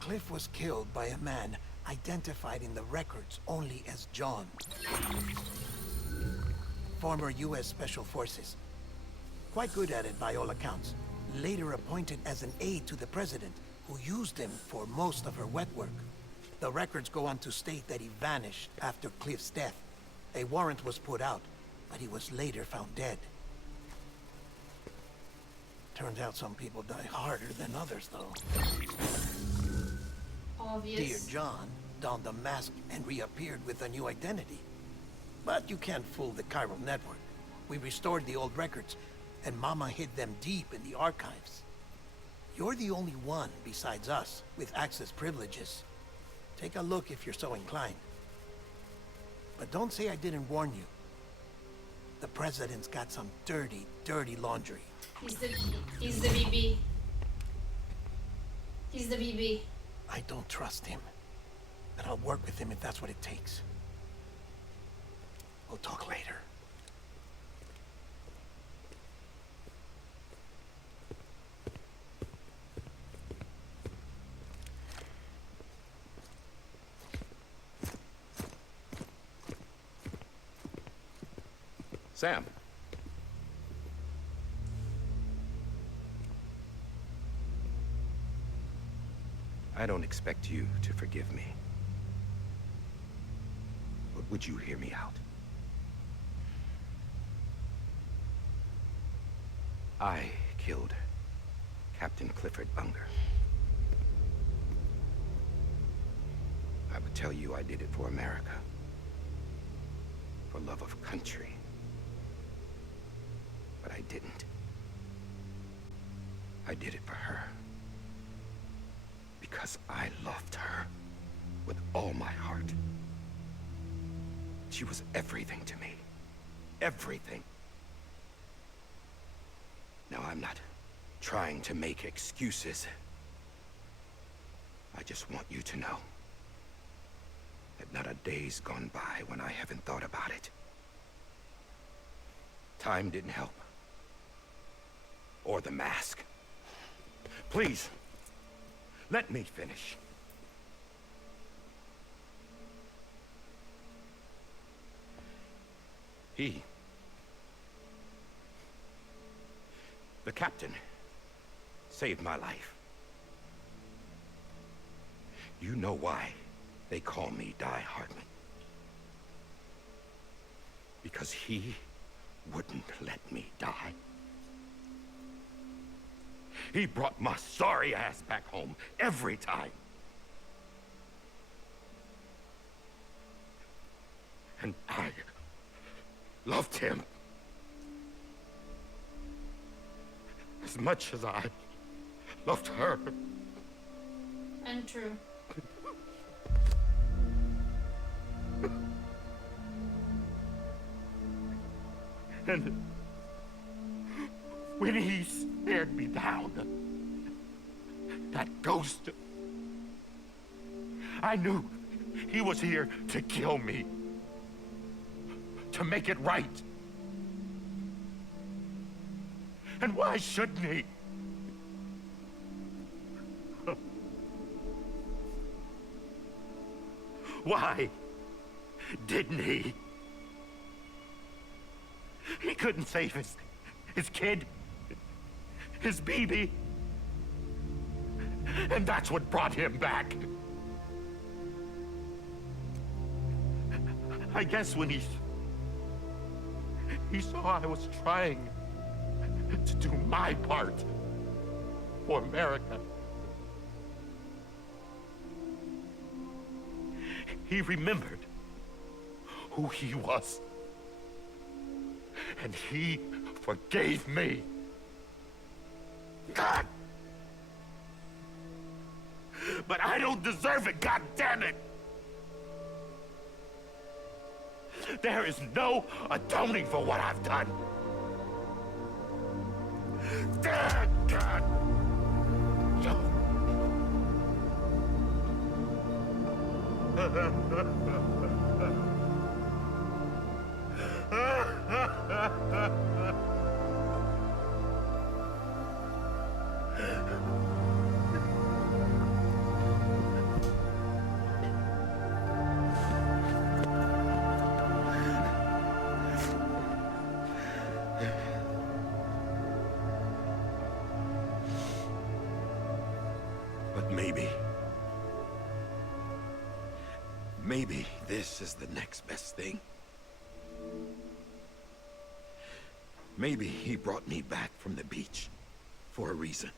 Cliff was killed by a man identified in the records only as John. Former U.S. Special Forces. Quite good at it by all accounts. Later appointed as an aide to the president, who used him for most of her wet work. The records go on to state that he vanished after Cliff's death. A warrant was put out, but he was later found dead. Turns out some people die harder than others, though. Obvious. Dear John donned a mask and reappeared with a new identity. But you can't fool the chiral network. We restored the old records, and Mama hid them deep in the archives. You're the only one besides us with access privileges. Take a look if you're so inclined. But don't say I didn't warn you. The president's got some dirty, dirty laundry. He's the BB. He's the BB. I don't trust him. But I'll work with him if that's what it takes. We'll talk later. Sam. I don't expect you to forgive me. But would you hear me out? I killed Captain Clifford Unger. I would tell you I did it for America. For love of country. But I didn't. I did it for her. Because I loved her with all my heart. She was everything to me. Everything. Now, I'm not trying to make excuses. I just want you to know that not a day's gone by when I haven't thought about it. Time didn't help. Or the mask. Please, let me finish. The captain, saved my life. You know why they call me Die Hartman. Because he wouldn't let me die. He brought my sorry ass back home every time. And I loved him as much as I loved her. And true. And when he stared me down, that ghost, I knew he was here to kill me. To make it right. And why shouldn't he? Why didn't he? He couldn't save his kid, his baby. And that's what brought him back. I guess when he saw I was trying to do my part for America, he remembered who he was. And he forgave me. God! But I don't deserve it, God damn it! There is no atoning for what I've done. God! But maybe this is the next best thing. Maybe he brought me back from the beach for a reason.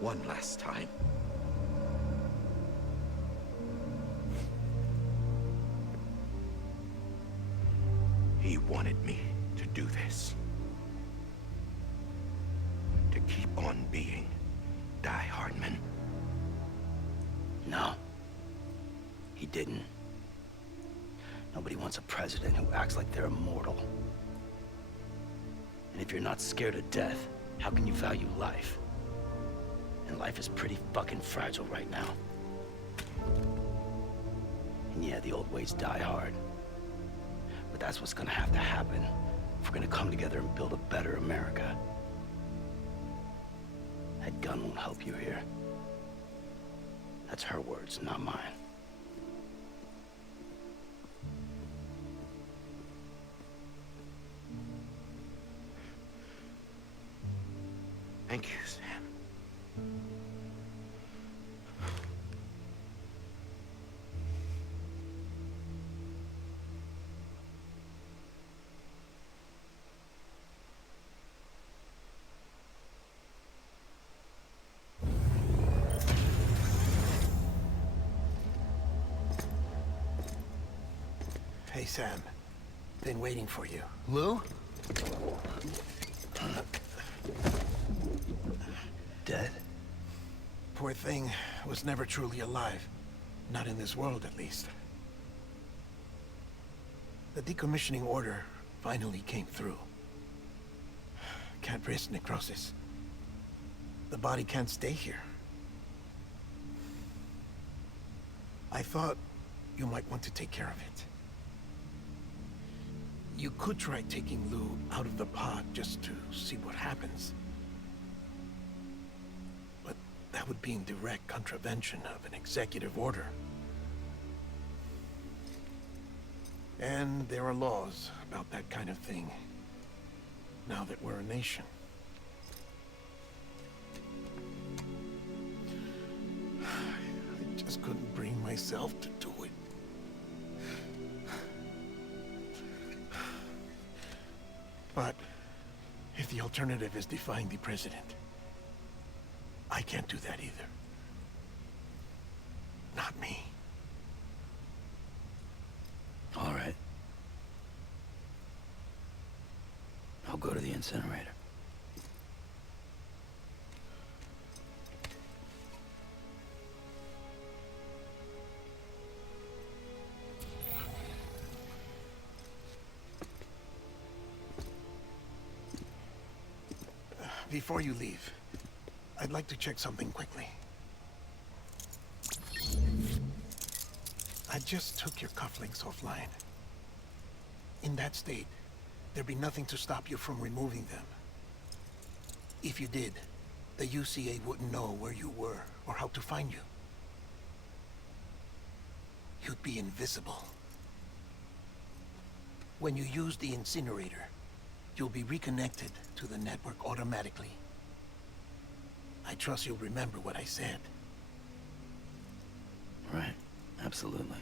One last time. He wanted me to do this. To keep on being Die Hardman. No. He didn't. Nobody wants a president who acts like they're immortal. And if you're not scared of death, how can you value life? And life is pretty fucking fragile right now. And yeah, the old ways die hard. But that's what's gonna have to happen if we're gonna come together and build a better America. That gun won't help you here. That's her words, not mine. Thank you, Sam. Hey, Sam. Been waiting for you. Lou? Dead? Poor thing was never truly alive. Not in this world, at least. The decommissioning order finally came through. Can't risk necrosis. The body can't stay here. I thought you might want to take care of it. You could try taking Lou out of the pod just to see what happens. But that would be in direct contravention of an executive order. And there are laws about that kind of thing, now that we're a nation. I just couldn't bring myself to do it. But if the alternative is defying the president, I can't do that either. Not me. All right. I'll go to the incinerator. Before you leave, I'd like to check something quickly. I just took your cufflinks offline. In that state, there'd be nothing to stop you from removing them. If you did, the UCA wouldn't know where you were or how to find you. You'd be invisible. When you use the incinerator, you'll be reconnected to the network automatically. I trust you'll remember what I said. Right. Absolutely.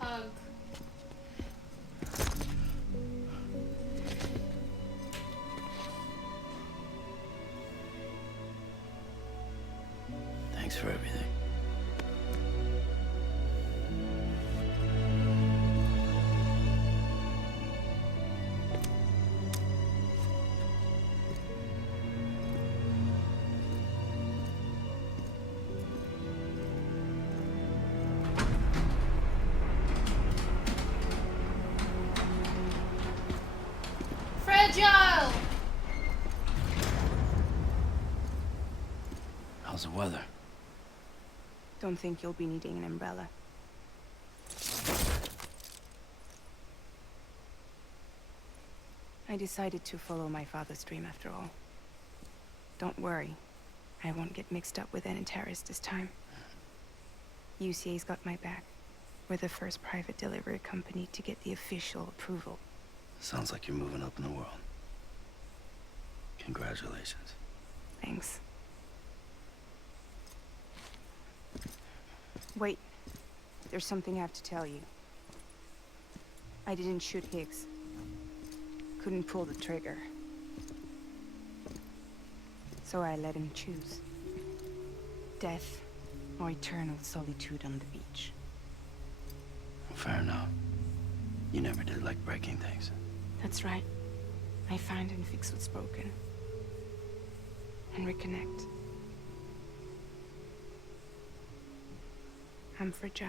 Hug. Thanks for everything. Fragile! How's the weather? Don't think you'll be needing an umbrella. I decided to follow my father's dream after all. Don't worry. I won't get mixed up with any terrorists this time. UCA's got my back. We're the first private delivery company to get the official approval. Sounds like you're moving up in the world. Congratulations. Thanks. Wait. There's something I have to tell you. I didn't shoot Higgs. Couldn't pull the trigger. So I let him choose. Death or eternal solitude on the beach. Fair enough. You never did like breaking things. That's right. I find and fix what's broken. And reconnect. I'm fragile.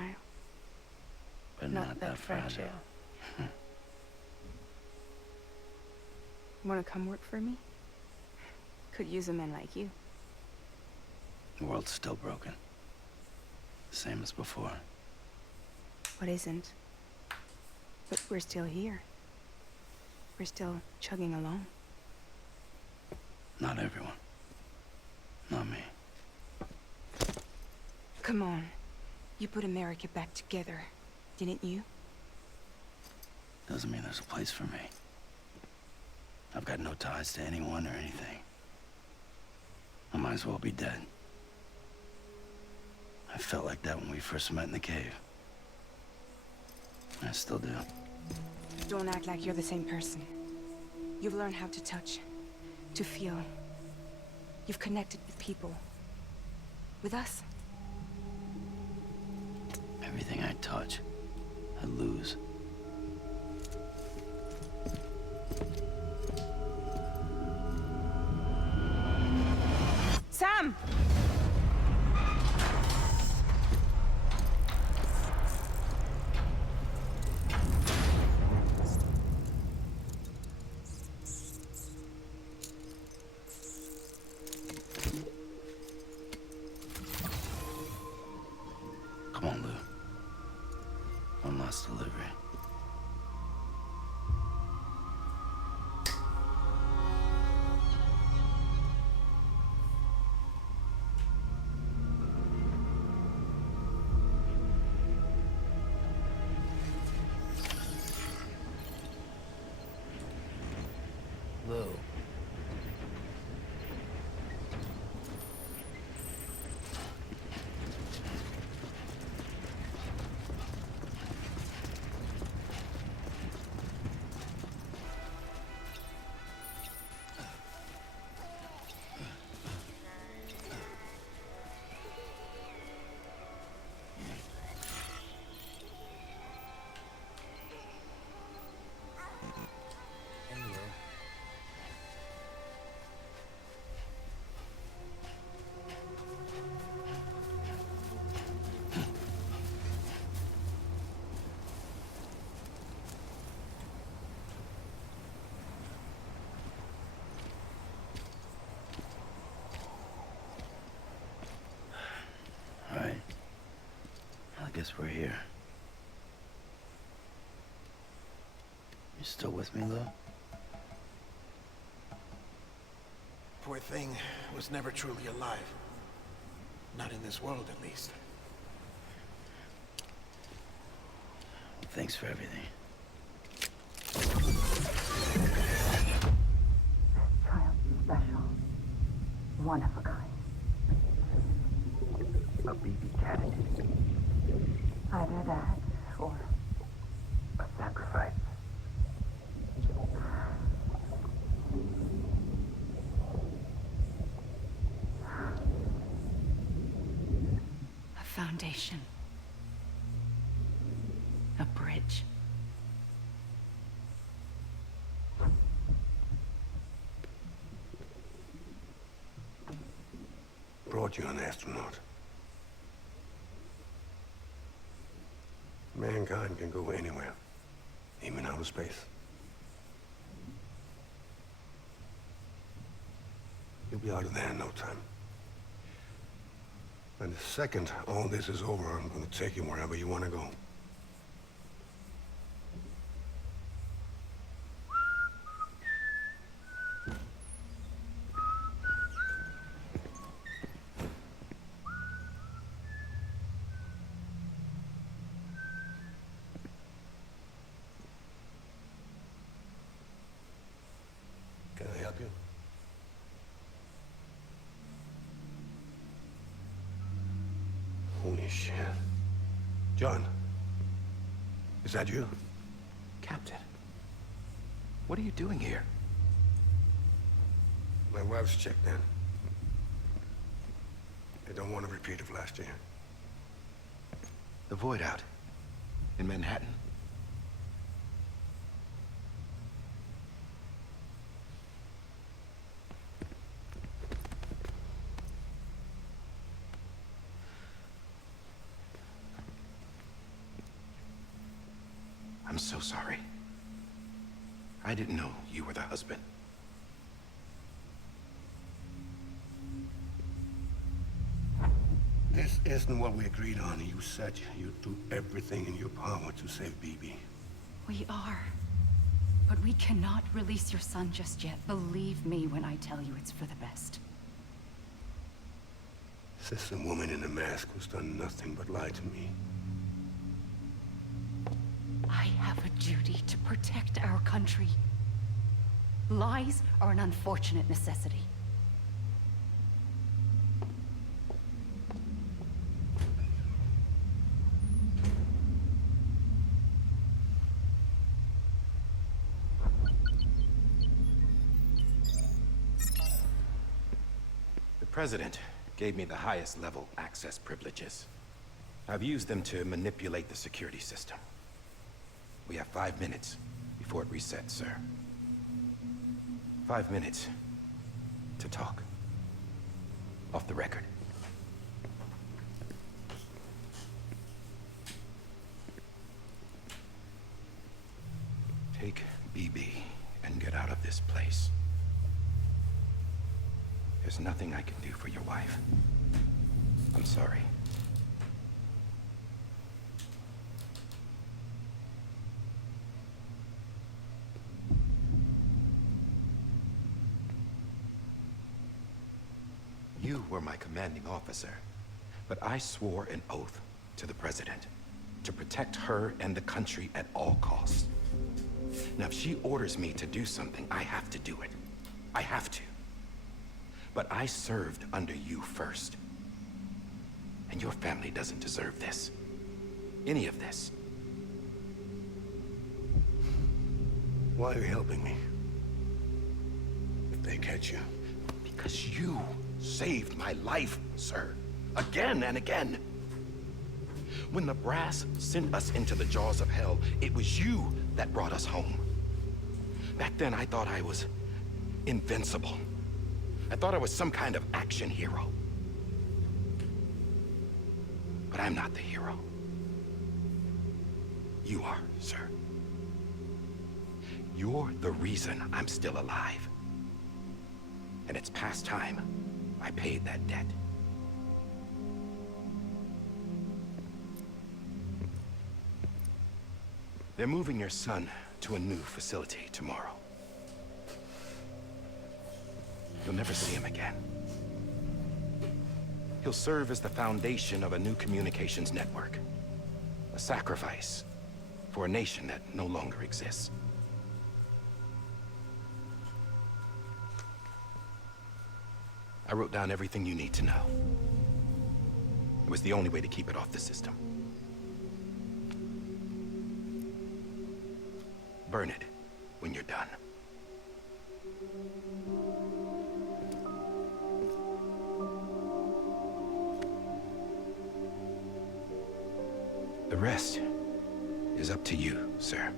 But not that fragile. Wanna come work for me? Could use a man like you. The world's still broken. Same as before. What isn't? But we're still here. We're still chugging along. Not everyone. Not me. Come on. You put America back together, didn't you? Doesn't mean there's a place for me. I've got no ties to anyone or anything. I might as well be dead. I felt like that when we first met in the cave. I still do. Don't act like you're the same person. You've learned how to touch, to feel. You've connected with people. With us. Everything I touch, I lose. Sam! Come on, Lou. One last delivery. Lou. guess we're here. You still with me, Lou? Poor thing was never truly alive. Not in this world, at least. Thanks for everything. Child special. One of a kind. A baby cat. Either that, or A sacrifice. A foundation. A bridge. Brought you an astronaut. Mankind can go anywhere, even outer space. You'll be out of there in no time. And the second all this is over, I'm gonna take you wherever you want to go. Can I help you? Holy shit. John, is that you? Captain, what are you doing here? My wife's checked in. They don't want a repeat of last year. The Void Out in Manhattan. I'm so sorry. I didn't know you were the husband. This isn't what we agreed on. You said you'd do everything in your power to save BB. We are. But we cannot release your son just yet. Believe me when I tell you it's for the best. This woman in a mask who's done nothing but lie to me. I have a duty to protect our country. Lies are an unfortunate necessity. The President gave me the highest level access privileges. I've used them to manipulate the security system. We have 5 minutes before it resets, sir. 5 minutes to talk. Off the record. Take BB and get out of this place. There's nothing I can do for your wife. I'm sorry. You were my commanding officer, but I swore an oath to the President to protect her and the country at all costs. Now, if she orders me to do something, I have to do it. I have to. But I served under you first. And your family doesn't deserve this. Any of this. Why are you helping me? If they catch you. Because you saved my life, sir. Again and again. When the brass sent us into the jaws of hell, it was you that brought us home. Back then, I thought I was invincible. I thought I was some kind of action hero. But I'm not the hero. You are, sir. You're the reason I'm still alive. And it's past time I paid that debt. They're moving your son to a new facility tomorrow. You'll never see him again. He'll serve as the foundation of a new communications network. A sacrifice for a nation that no longer exists. I wrote down everything you need to know. It was the only way to keep it off the system. Burn it when you're done. The rest is up to you, sir.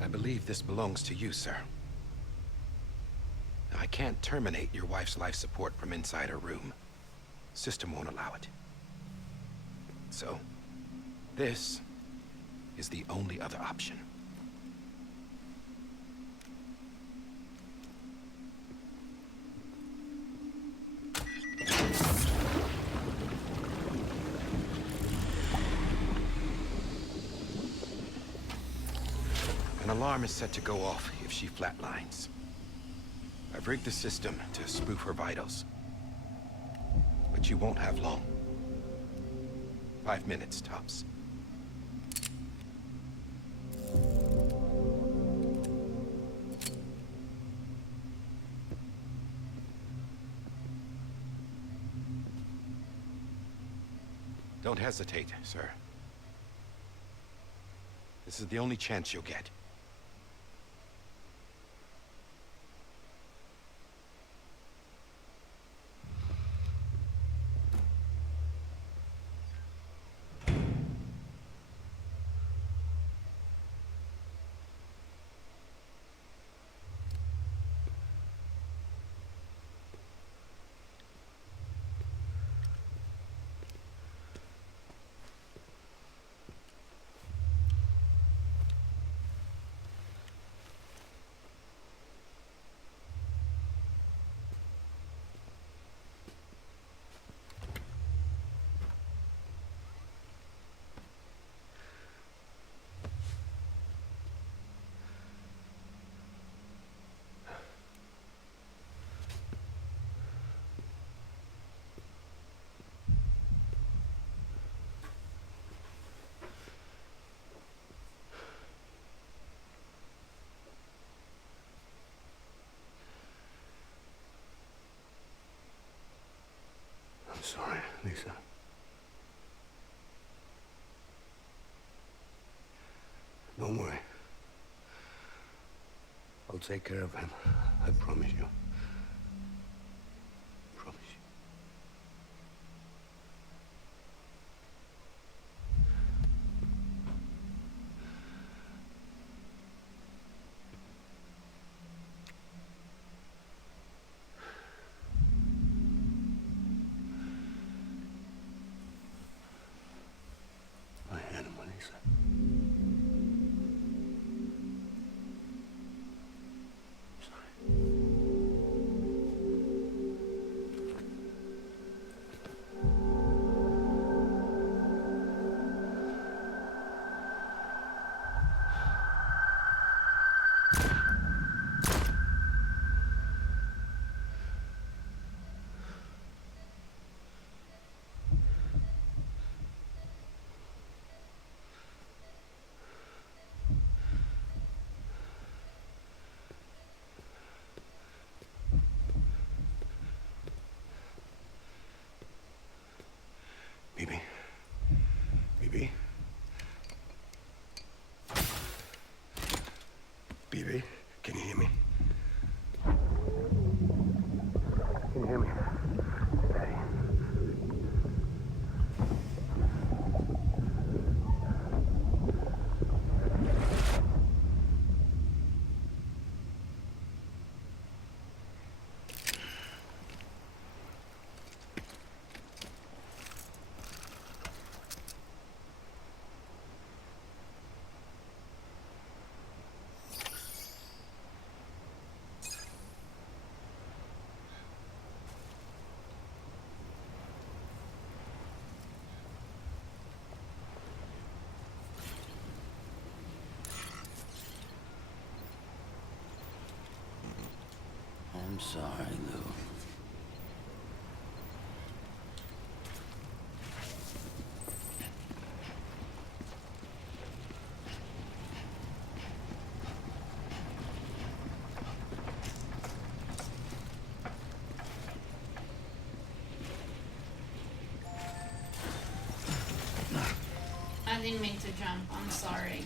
I believe this belongs to you, sir. I can't terminate your wife's life support from inside her room. System won't allow it. So, this is the only other option. An alarm is set to go off if she flatlines. I've rigged the system to spoof her vitals. But you won't have long. 5 minutes, tops. Don't hesitate, sir. This is the only chance you'll get. I'm sorry, Lisa. Don't worry. I'll take care of him. I promise you. Promise you. I had him, Lisa. Sorry. sorry, Lou. I didn't mean to jump. I'm sorry.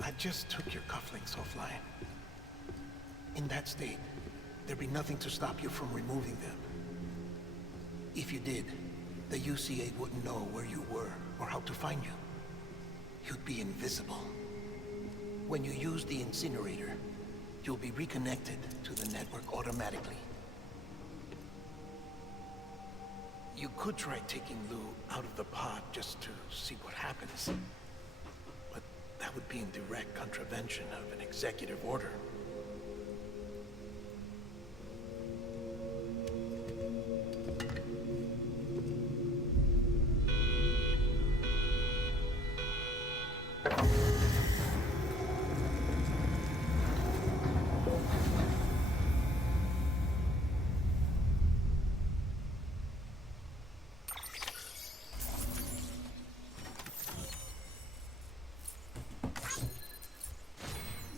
I just took your cufflinks offline. In that state, there'd be nothing to stop you from removing them. If you did, the UCA wouldn't know where you were or how to find you. You'd be invisible. When you use the incinerator, you'll be reconnected to the network automatically. You could try taking Lou out of the pod just to see what happens. But that would be in direct contravention of an executive order.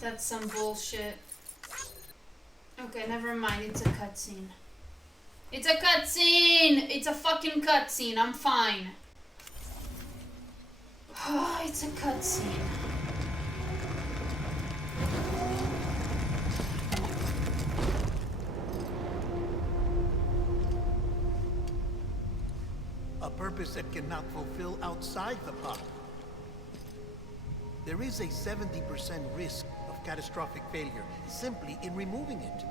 That's some bullshit. Okay, never mind. It's a cutscene. It's a cutscene! It's a fucking cutscene. I'm fine. It's a cutscene. A purpose that cannot fulfill outside the pod. There is a 70% risk of catastrophic failure simply in removing it.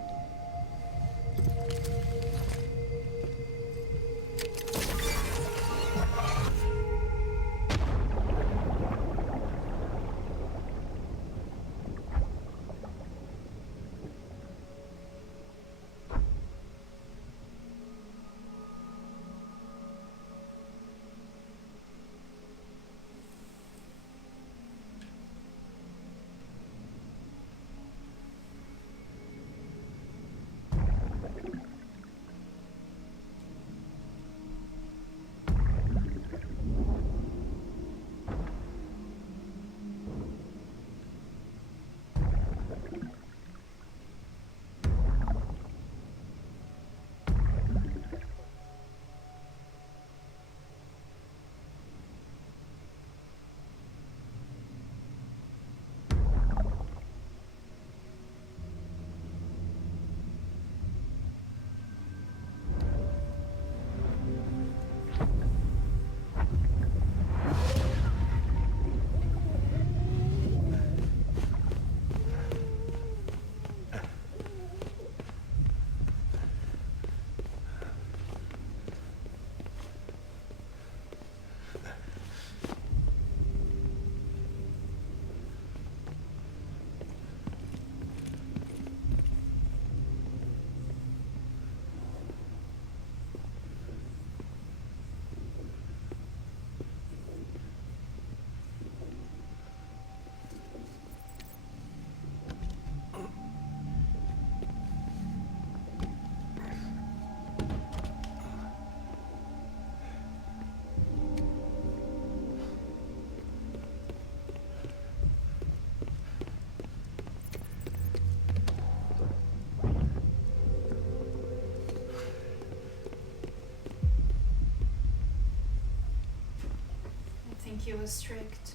I think he was strict.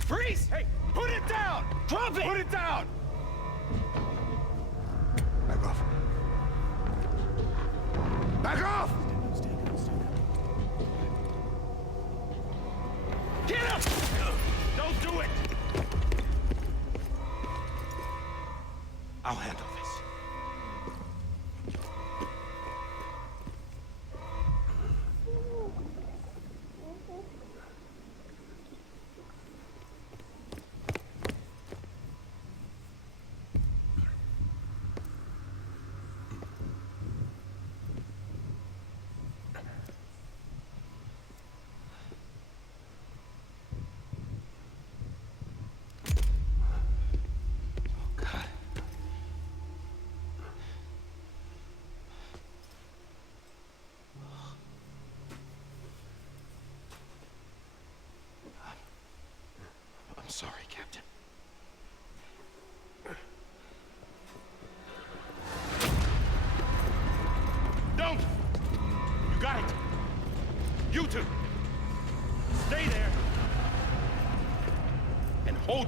Freeze! Hey, put it down! Drop it! Put it down! Back off. Back off! Get him! Don't do it! I'll handle this.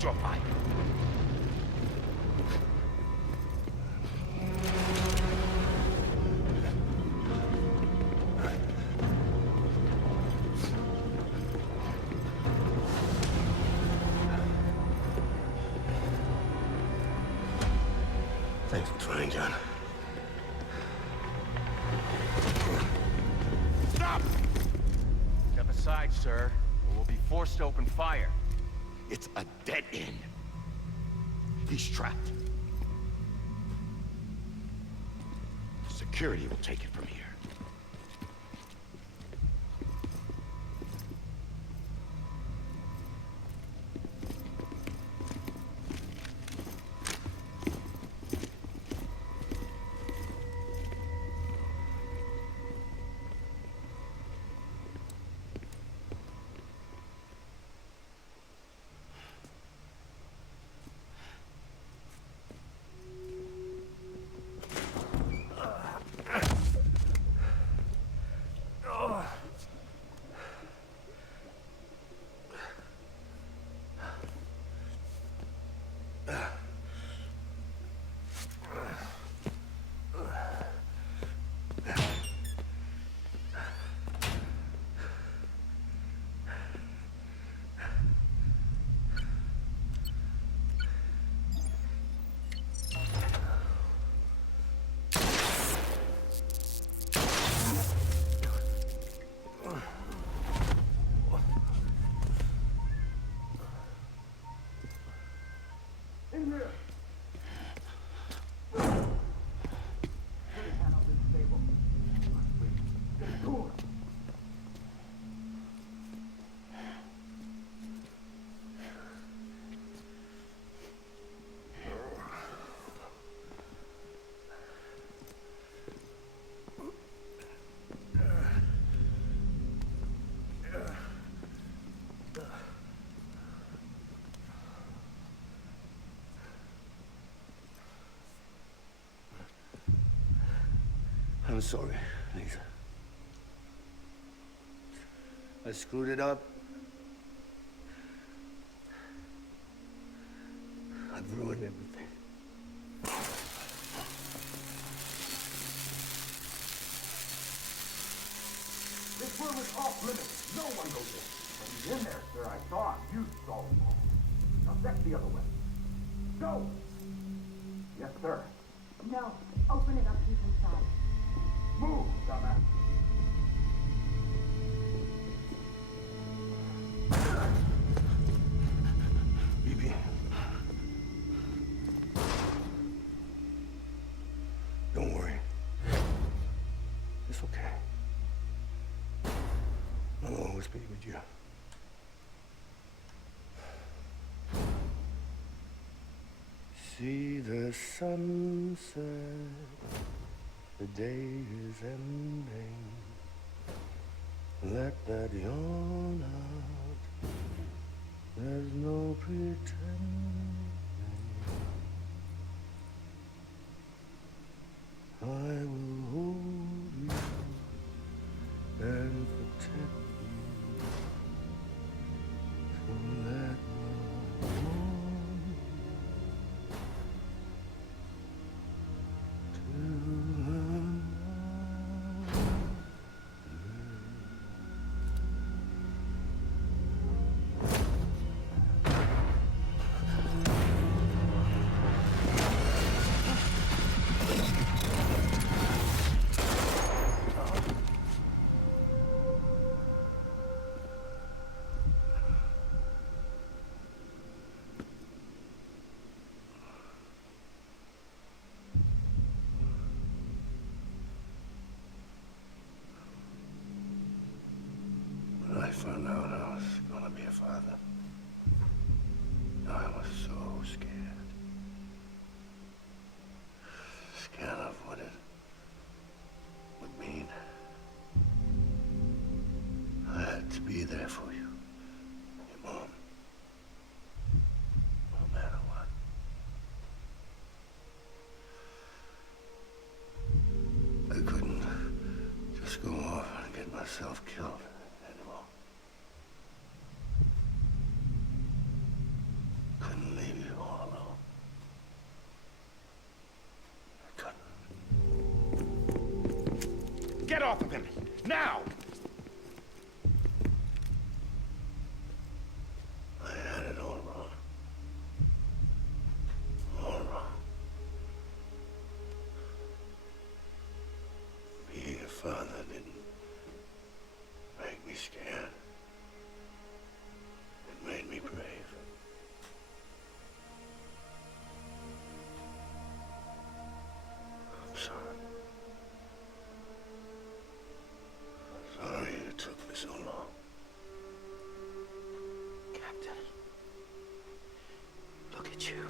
Hold your fire. Thanks for trying, John. Stop! Step aside, sir, or we'll be forced to open fire. It's a dead end. He's trapped. Security will take it from here. I'm sorry, Lisa. I screwed it up. I've ruined everything. This room is off limits. No one goes in. When he's in there, sir, I saw him. You saw him. Now check the other way. Go! Yes, sir. No. Open it up. He's inside. Move, dumbass. BB. Don't worry. It's okay. I'll always be with you. See the sunset. The day is ending. Let that yawn out. There's no pretending. I will hold you and protect you. So let my warm When I found out I was gonna be a father, I was so scared. Scared of what it would mean. I had to be there for you, your mom, no matter what. I couldn't just go off and get myself killed anymore. Couldn't off of him! Now! I had it all wrong. All wrong. Being a father didn't make me scared. It made me brave. I'm sorry. Sorry it took me so long. Captain. Look at you.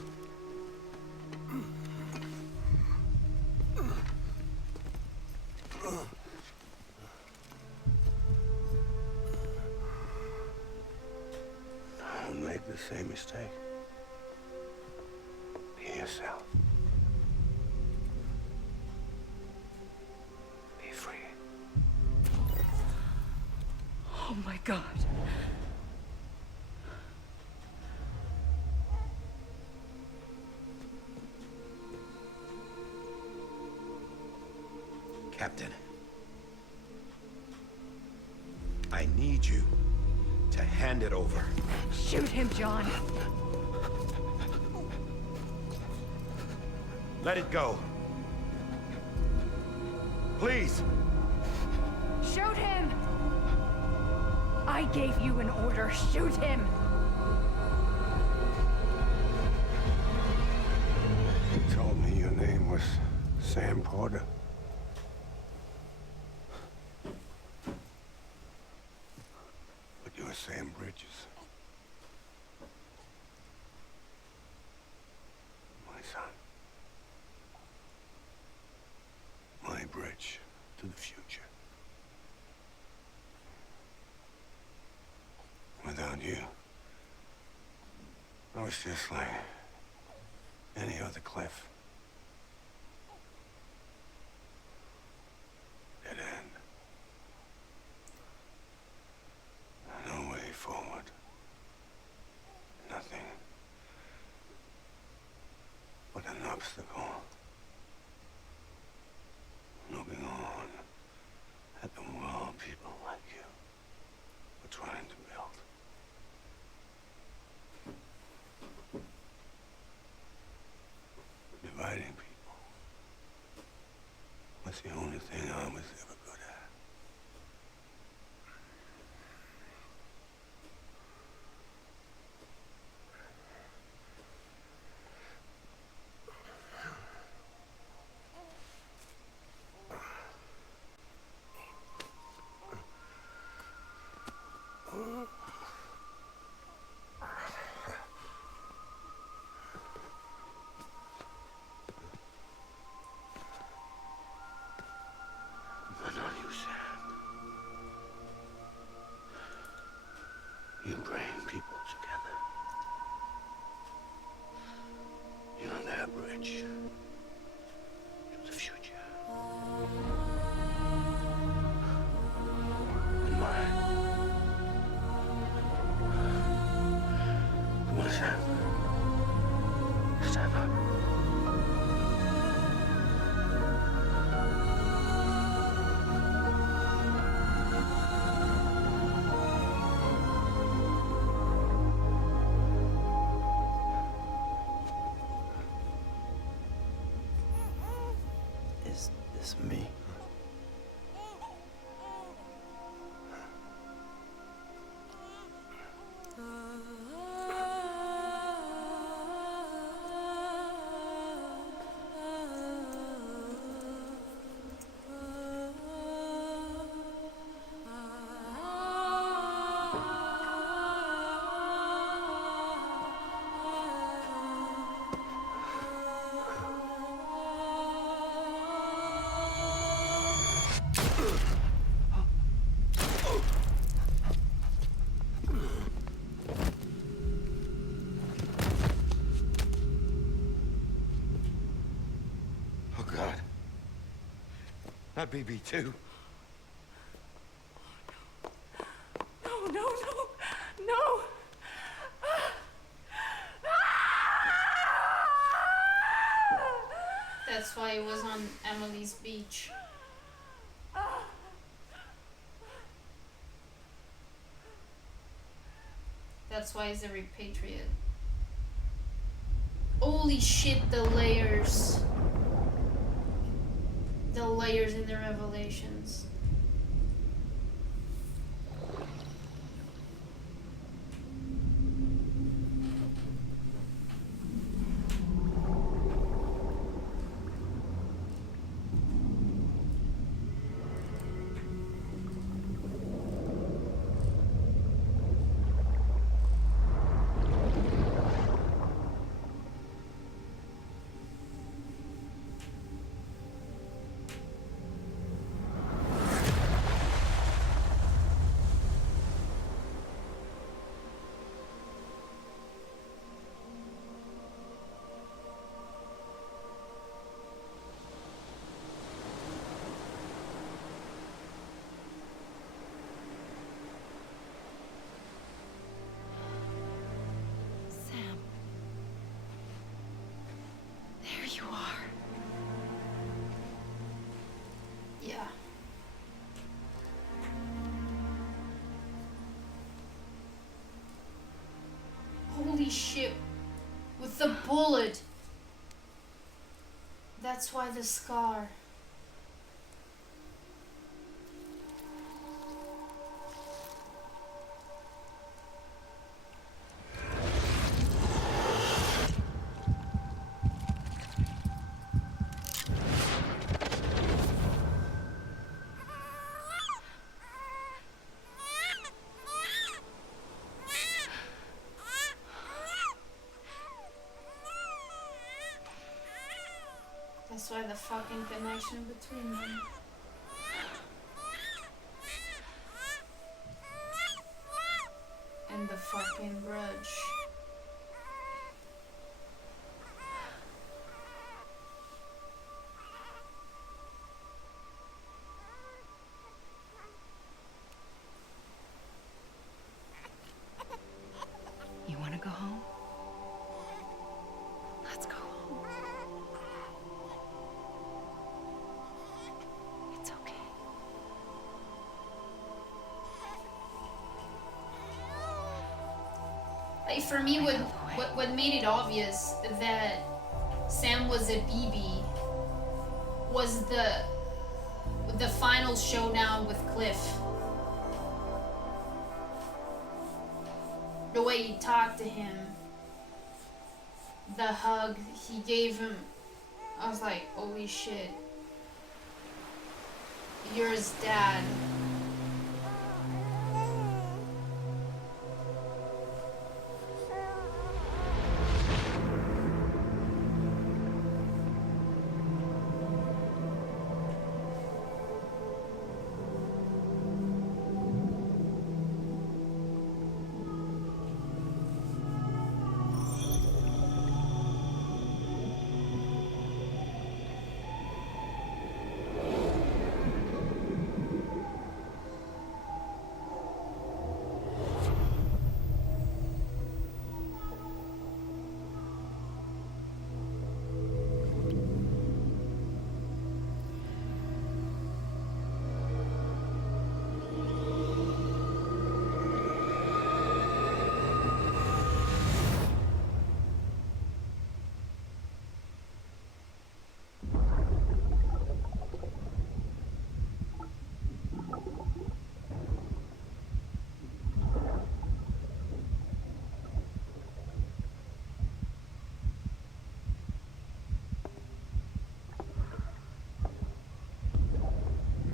Don't make the same mistake. Be yourself. Be free. Oh my God. Captain. I need you to hand it over. Shoot him, John. Let it go. Please. Shoot him! I gave you an order. Shoot him! You told me your name was Sam Porter. But you're Sam Bridges. My son. My bridge to the future. Without you, I was just like any other Cliff. Dead end. No way forward. Nothing but an obstacle. Looking on at the world people like you were trying to build. Dividing people was the only thing I was ever good at. But not you, Sam. You bring people together. You're their bridge to the future. And mine. Come on, Sam. Stand up. Is this me? Oh, God. Not BB2. No, no, no, no! That's why it was on Emily's beach. That's why he's a repatriate. Holy shit, the layers. The layers in the revelations. Sam. There you are. Yeah. Holy shit. With the bullet. That's why the scar. That's why the fucking connection between them. And the fucking grudge. You want to go home? Let's go home. It's okay. Like for me, what made it obvious that Sam was a BB was the final showdown with Cliff. The way he talked to him, the hug he gave him, I was like, holy shit. You're his dad.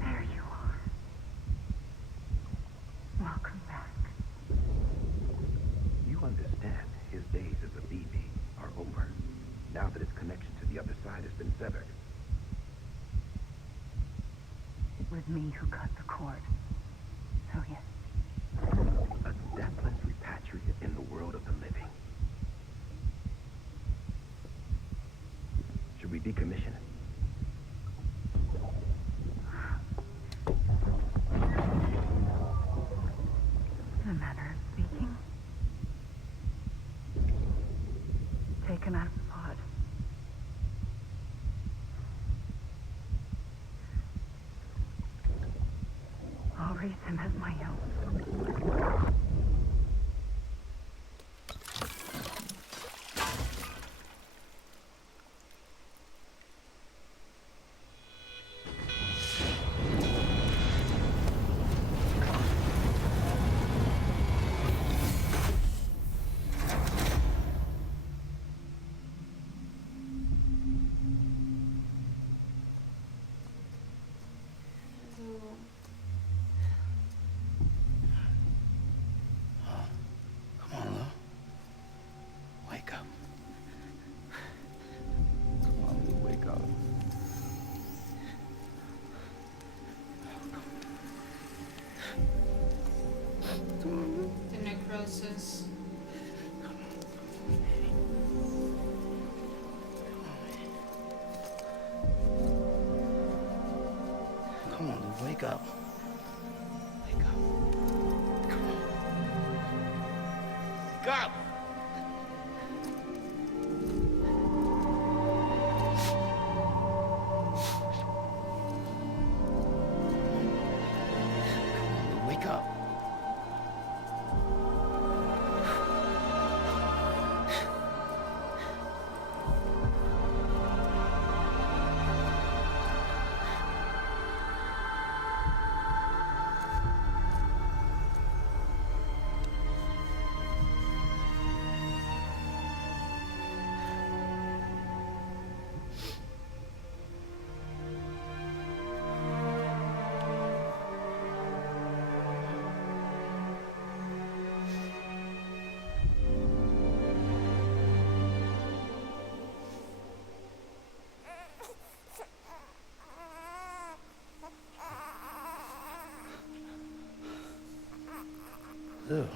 There you are. Welcome back. You understand his days as a BB are over, now that his connection to the other side has been severed. It was me who cut the cord. So yes. A deathless repatriate in the world of the living. Should we decommission it? In a manner of speaking. Taken out of the pod. I'll raise him as my own. choices. Come on, Lou, wake up. Wake up. Come on. Wake up! Wake up. Lou.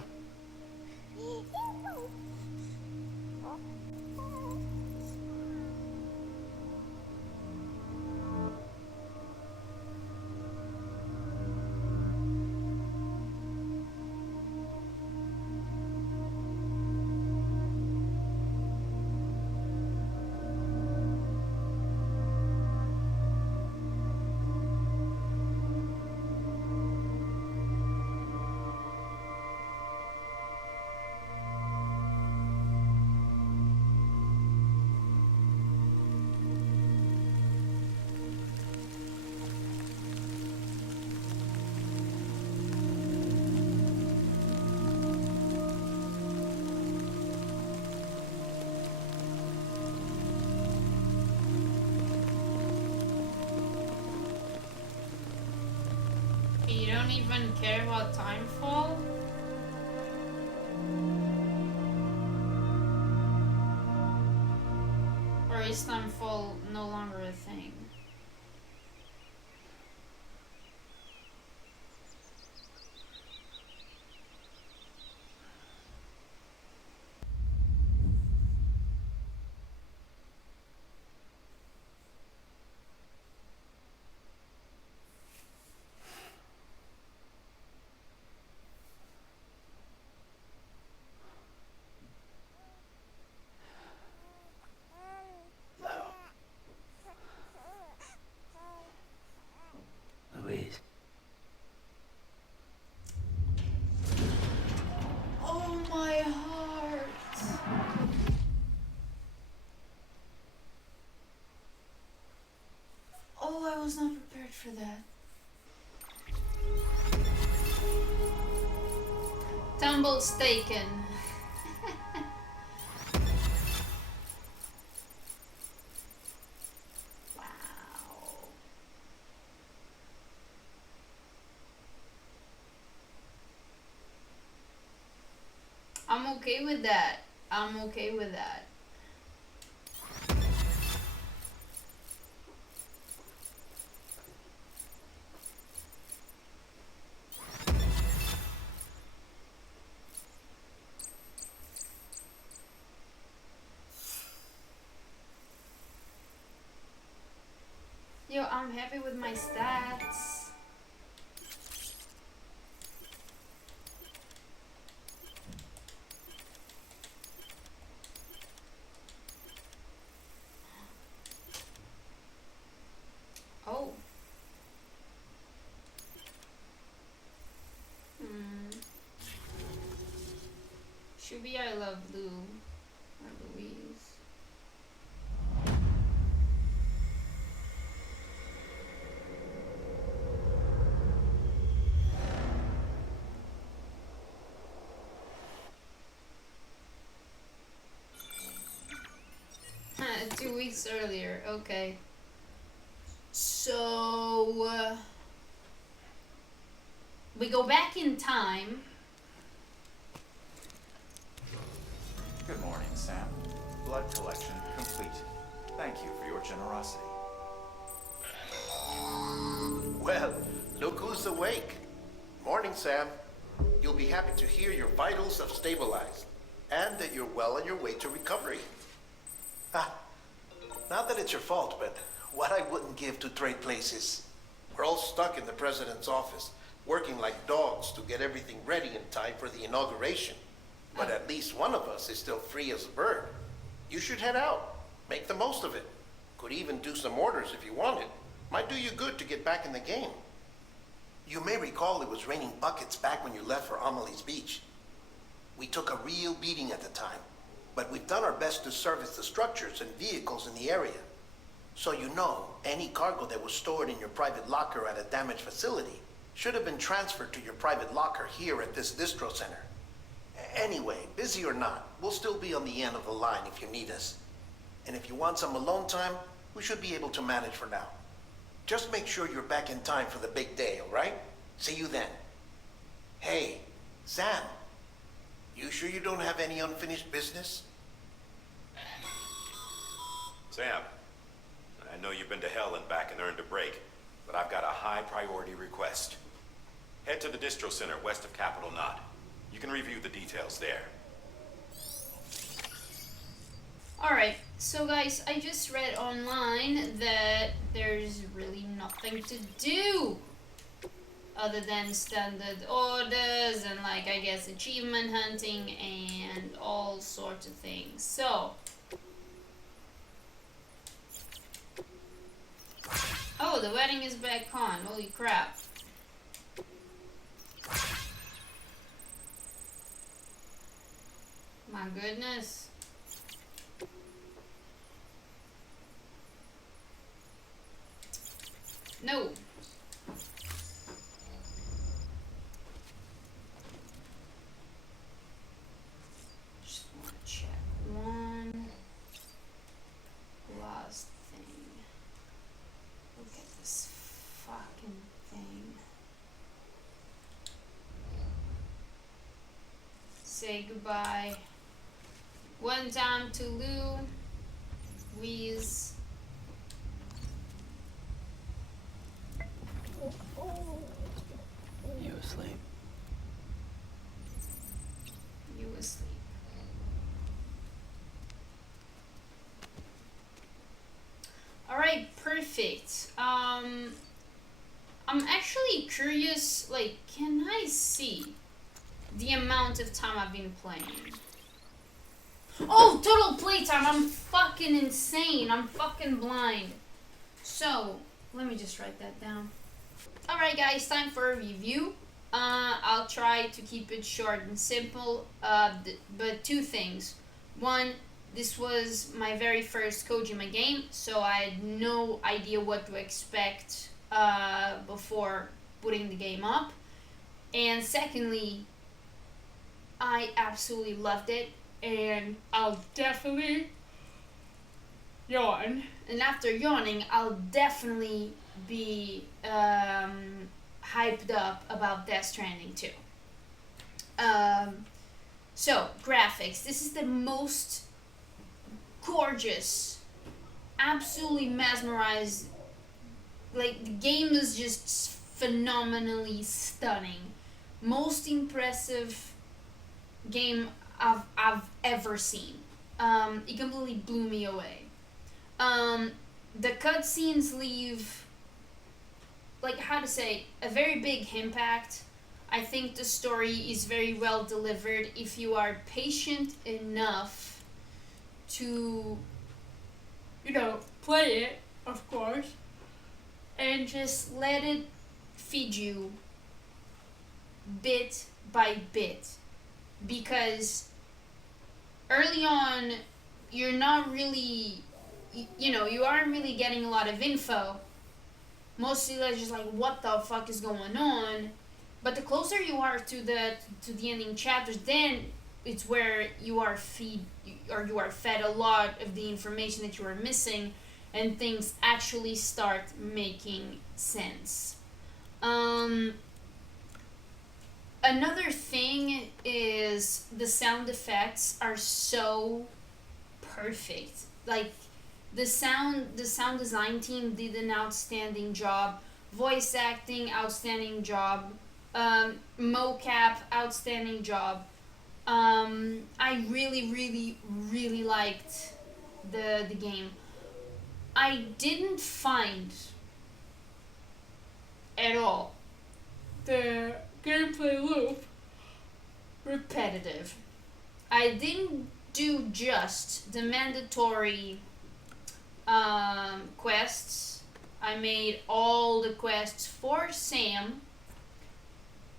You don't even care about timefall? Or is timefall no longer a thing? Louise. Oh my heart. Oh, I was not prepared for that. Tumbles taken. I'm okay with that. I'm okay with that. Yo, I'm happy with my stats. Oh. Should be I love Lou or Louise. Two weeks earlier, okay. So we go back in time. Good morning, Sam. Blood collection complete. Thank you for your generosity. Well, look who's awake. Morning, Sam. You'll be happy to hear your vitals have stabilized, and that you're well on your way to recovery. Ah, not that it's your fault, but what I wouldn't give to trade places. We're all stuck in the president's office, working like dogs to get everything ready in time for the inauguration. But at least one of us is still free as a bird. You should head out. Make the most of it. Could even do some orders if you wanted. Might do you good to get back in the game. You may recall it was raining buckets back when you left for Amelie's Beach. We took a real beating at the time, but we've done our best to service the structures and vehicles in the area. So you know, any cargo that was stored in your private locker at a damaged facility should have been transferred to your private locker here at this distro center. Anyway, busy or not, we'll still be on the end of the line if you need us. And if you want some alone time, we should be able to manage for now. Just make sure you're back in time for the big day, all right? See you then. Hey, Sam, you sure you don't have any unfinished business? Sam, I know you've been to hell and back and earned a break, but I've got a high priority request. Head to the distro center west of Capital Knot. You can review the details there. Alright, so guys, I just read online that there's really nothing to do other than standard orders and, like, I guess achievement hunting and all sorts of things. So, oh, the wedding is back on. Holy crap. My goodness. No. Just want to check one last thing. Look at this fucking thing. Say goodbye. One time to Lou. Wheeze. You asleep? You asleep. Alright, perfect. I'm actually curious, like, can I see the amount of time I've been playing? Oh, total playtime! I'm fucking insane. I'm fucking blind. So, let me just write that down. Alright guys, time for a review. I'll try to keep it short and simple, but two things. One, this was my very first Kojima game, so I had no idea what to expect before putting the game up. And secondly, I absolutely loved it, and I'll definitely yawn. And after yawning, I'll definitely be hyped up about Death Stranding 2. So, graphics. This is the most gorgeous, absolutely mesmerized, like, the game is just phenomenally stunning. Most impressive game I've ever seen. It completely blew me away. The cutscenes leave, like, how to say, a very big impact. I think the story is very well delivered if you are patient enough to, you know, play it, of course, and just let it feed you bit by bit. Because early on, you're not really, you know, you aren't really getting a lot of info. Mostly that's just like, what the fuck is going on? But the closer you are to the ending chapters, then it's where you are fed a lot of the information that you are missing, and things actually start making sense. Another thing is the sound effects are so perfect. Like, the sound design team did an outstanding job. Voice acting, outstanding job. Mocap, outstanding job. I really, really, really liked the game. I didn't find at all the gameplay loop repetitive. I didn't do just the mandatory quests. I made all the quests for Sam.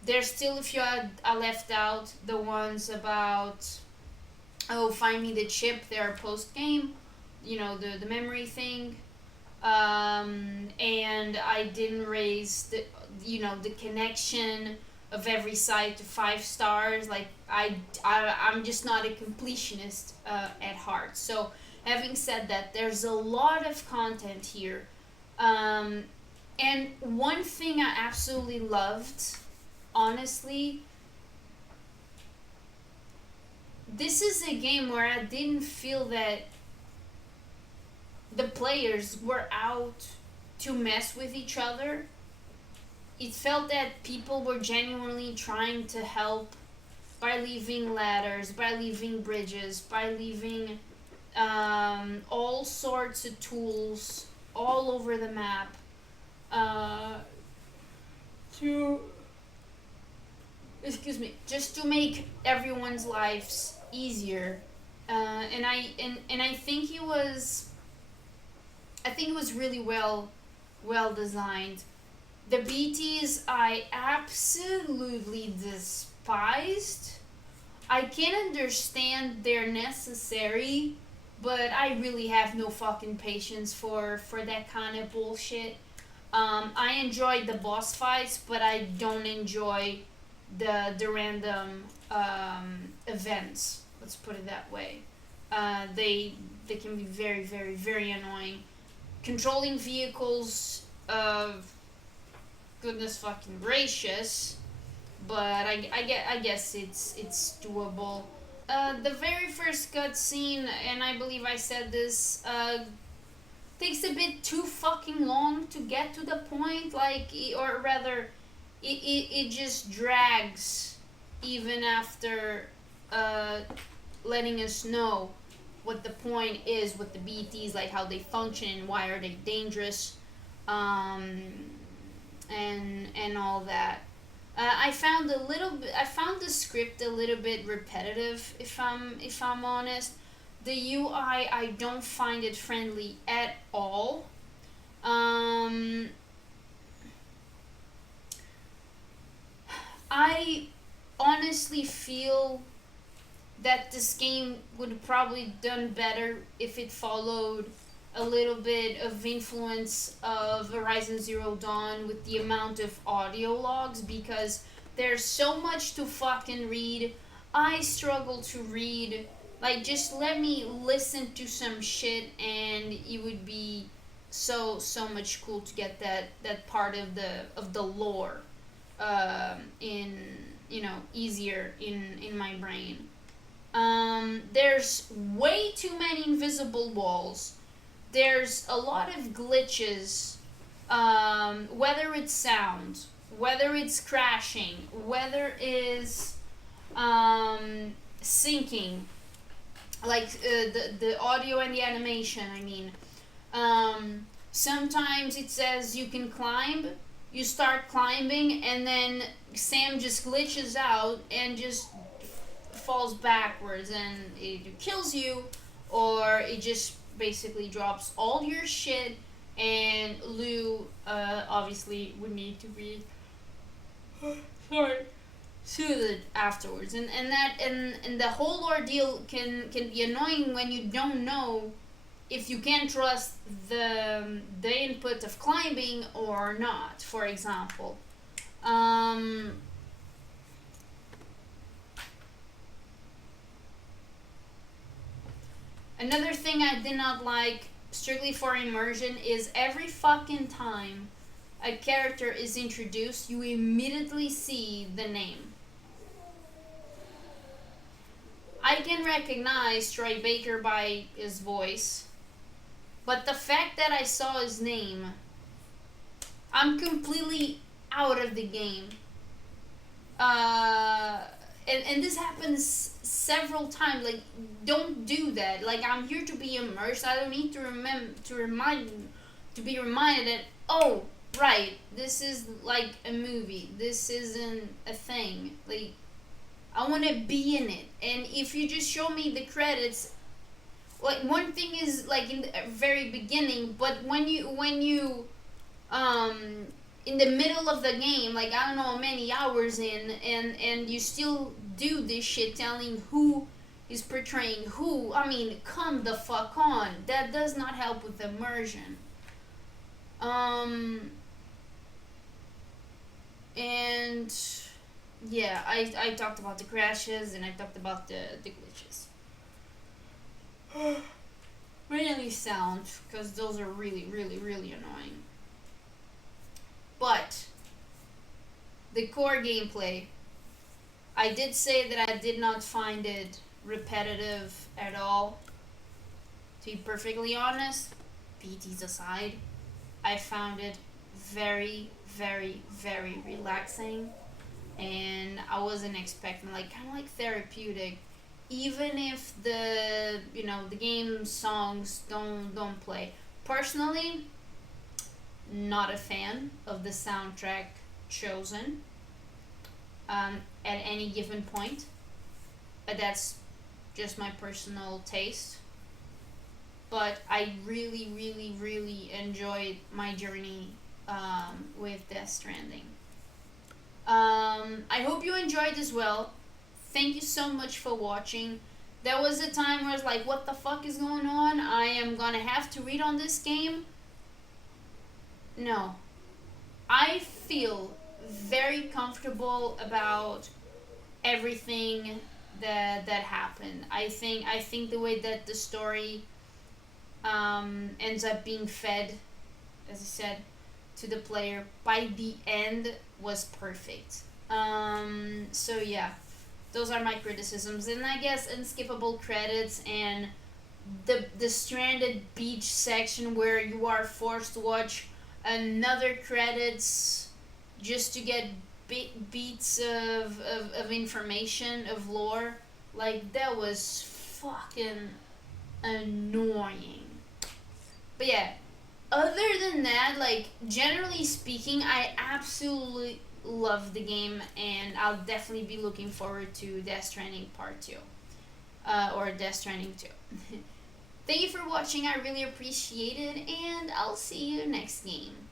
There's still a few I left out. The ones about, oh, find me the chip. They're post game. You know, the memory thing. And I didn't raise the connection of every site to 5 stars. Like I'm just not a completionist at heart. So having said that, there's a lot of content here, and one thing I absolutely loved, honestly, this is a game where I didn't feel that the players were out to mess with each other. It felt that people were genuinely trying to help by leaving ladders, by leaving bridges, by leaving all sorts of tools all over the map to, excuse me, just to make everyone's lives easier. And I think it was really well designed. The BTs I absolutely despised. I can understand they're necessary, but I really have no fucking patience for that kind of bullshit. I enjoyed the boss fights, but I don't enjoy the random events. Let's put it that way. They can be very, very, very annoying. Controlling vehicles, goodness fucking gracious, but I guess it's doable. The very first cutscene, and I believe I said this, takes a bit too fucking long to get to the point. Like, or rather, it just drags even after letting us know what the point is with the BTs, like how they function and why are they dangerous, and all that. I found the script a little bit repetitive, if I'm honest. The UI, I don't find it friendly at all. I honestly feel that this game would have probably done better if it followed a little bit of influence of Horizon Zero Dawn with the amount of audio logs, because there's so much to fucking read. I struggle to read. Like, just let me listen to some shit and it would be so much cool to get that part of the lore in, easier in my brain. There's way too many invisible walls. There's a lot of glitches, whether it's sound, whether it's crashing, whether it's syncing, like the audio and the animation. I mean, sometimes it says you can climb, you start climbing, and then Sam just glitches out and just falls backwards and it kills you, or it just basically drops all your shit, and Lou obviously would need to be sorry, soothed afterwards, and the whole ordeal can be annoying when you don't know if you can trust the input of climbing or not, for example. Another thing I did not like, strictly for immersion, is every fucking time a character is introduced, you immediately see the name. I can recognize Troy Baker by his voice, but the fact that I saw his name, I'm completely out of the game. And this happens several times. Like, don't do that. Like, I'm here to be immersed. I don't need to be reminded that, oh, right, this is like a movie. This isn't a thing. Like, I want to be in it. And if you just show me the credits, like, one thing is like in the very beginning, but when you in the middle of the game, like, I don't know how many hours in, and you still do this shit telling who is portraying who, I mean, come the fuck on. That does not help with immersion. And yeah, I talked about the crashes, and I talked about the glitches. Really sound, because those are really, really, really annoying. But the core gameplay, I did say that I did not find it repetitive at all. To be perfectly honest, PTs aside, I found it very, very, very relaxing, and I wasn't expecting, like, kind of like therapeutic. Even if the the game songs don't play. Personally, not a fan of the soundtrack chosen at any given point, but that's just my personal taste. But I really, really, really enjoyed my journey with Death Stranding. I hope you enjoyed as well. Thank you so much for watching. There was a time where I was like, what the fuck is going on? I am gonna have to read on this game. No. I feel very comfortable about everything that happened. I think the way that the story ends up being fed, as I said, to the player by the end was perfect. So yeah, those are my criticisms, and I guess unskippable credits and the stranded beach section where you are forced to watch another credits just to get beats of information, of lore. Like, that was fucking annoying. But yeah, other than that, like, generally speaking, I absolutely love the game, and I'll definitely be looking forward to Death Stranding Part 2. Or Death Stranding 2. Thank you for watching, I really appreciate it, and I'll see you next game.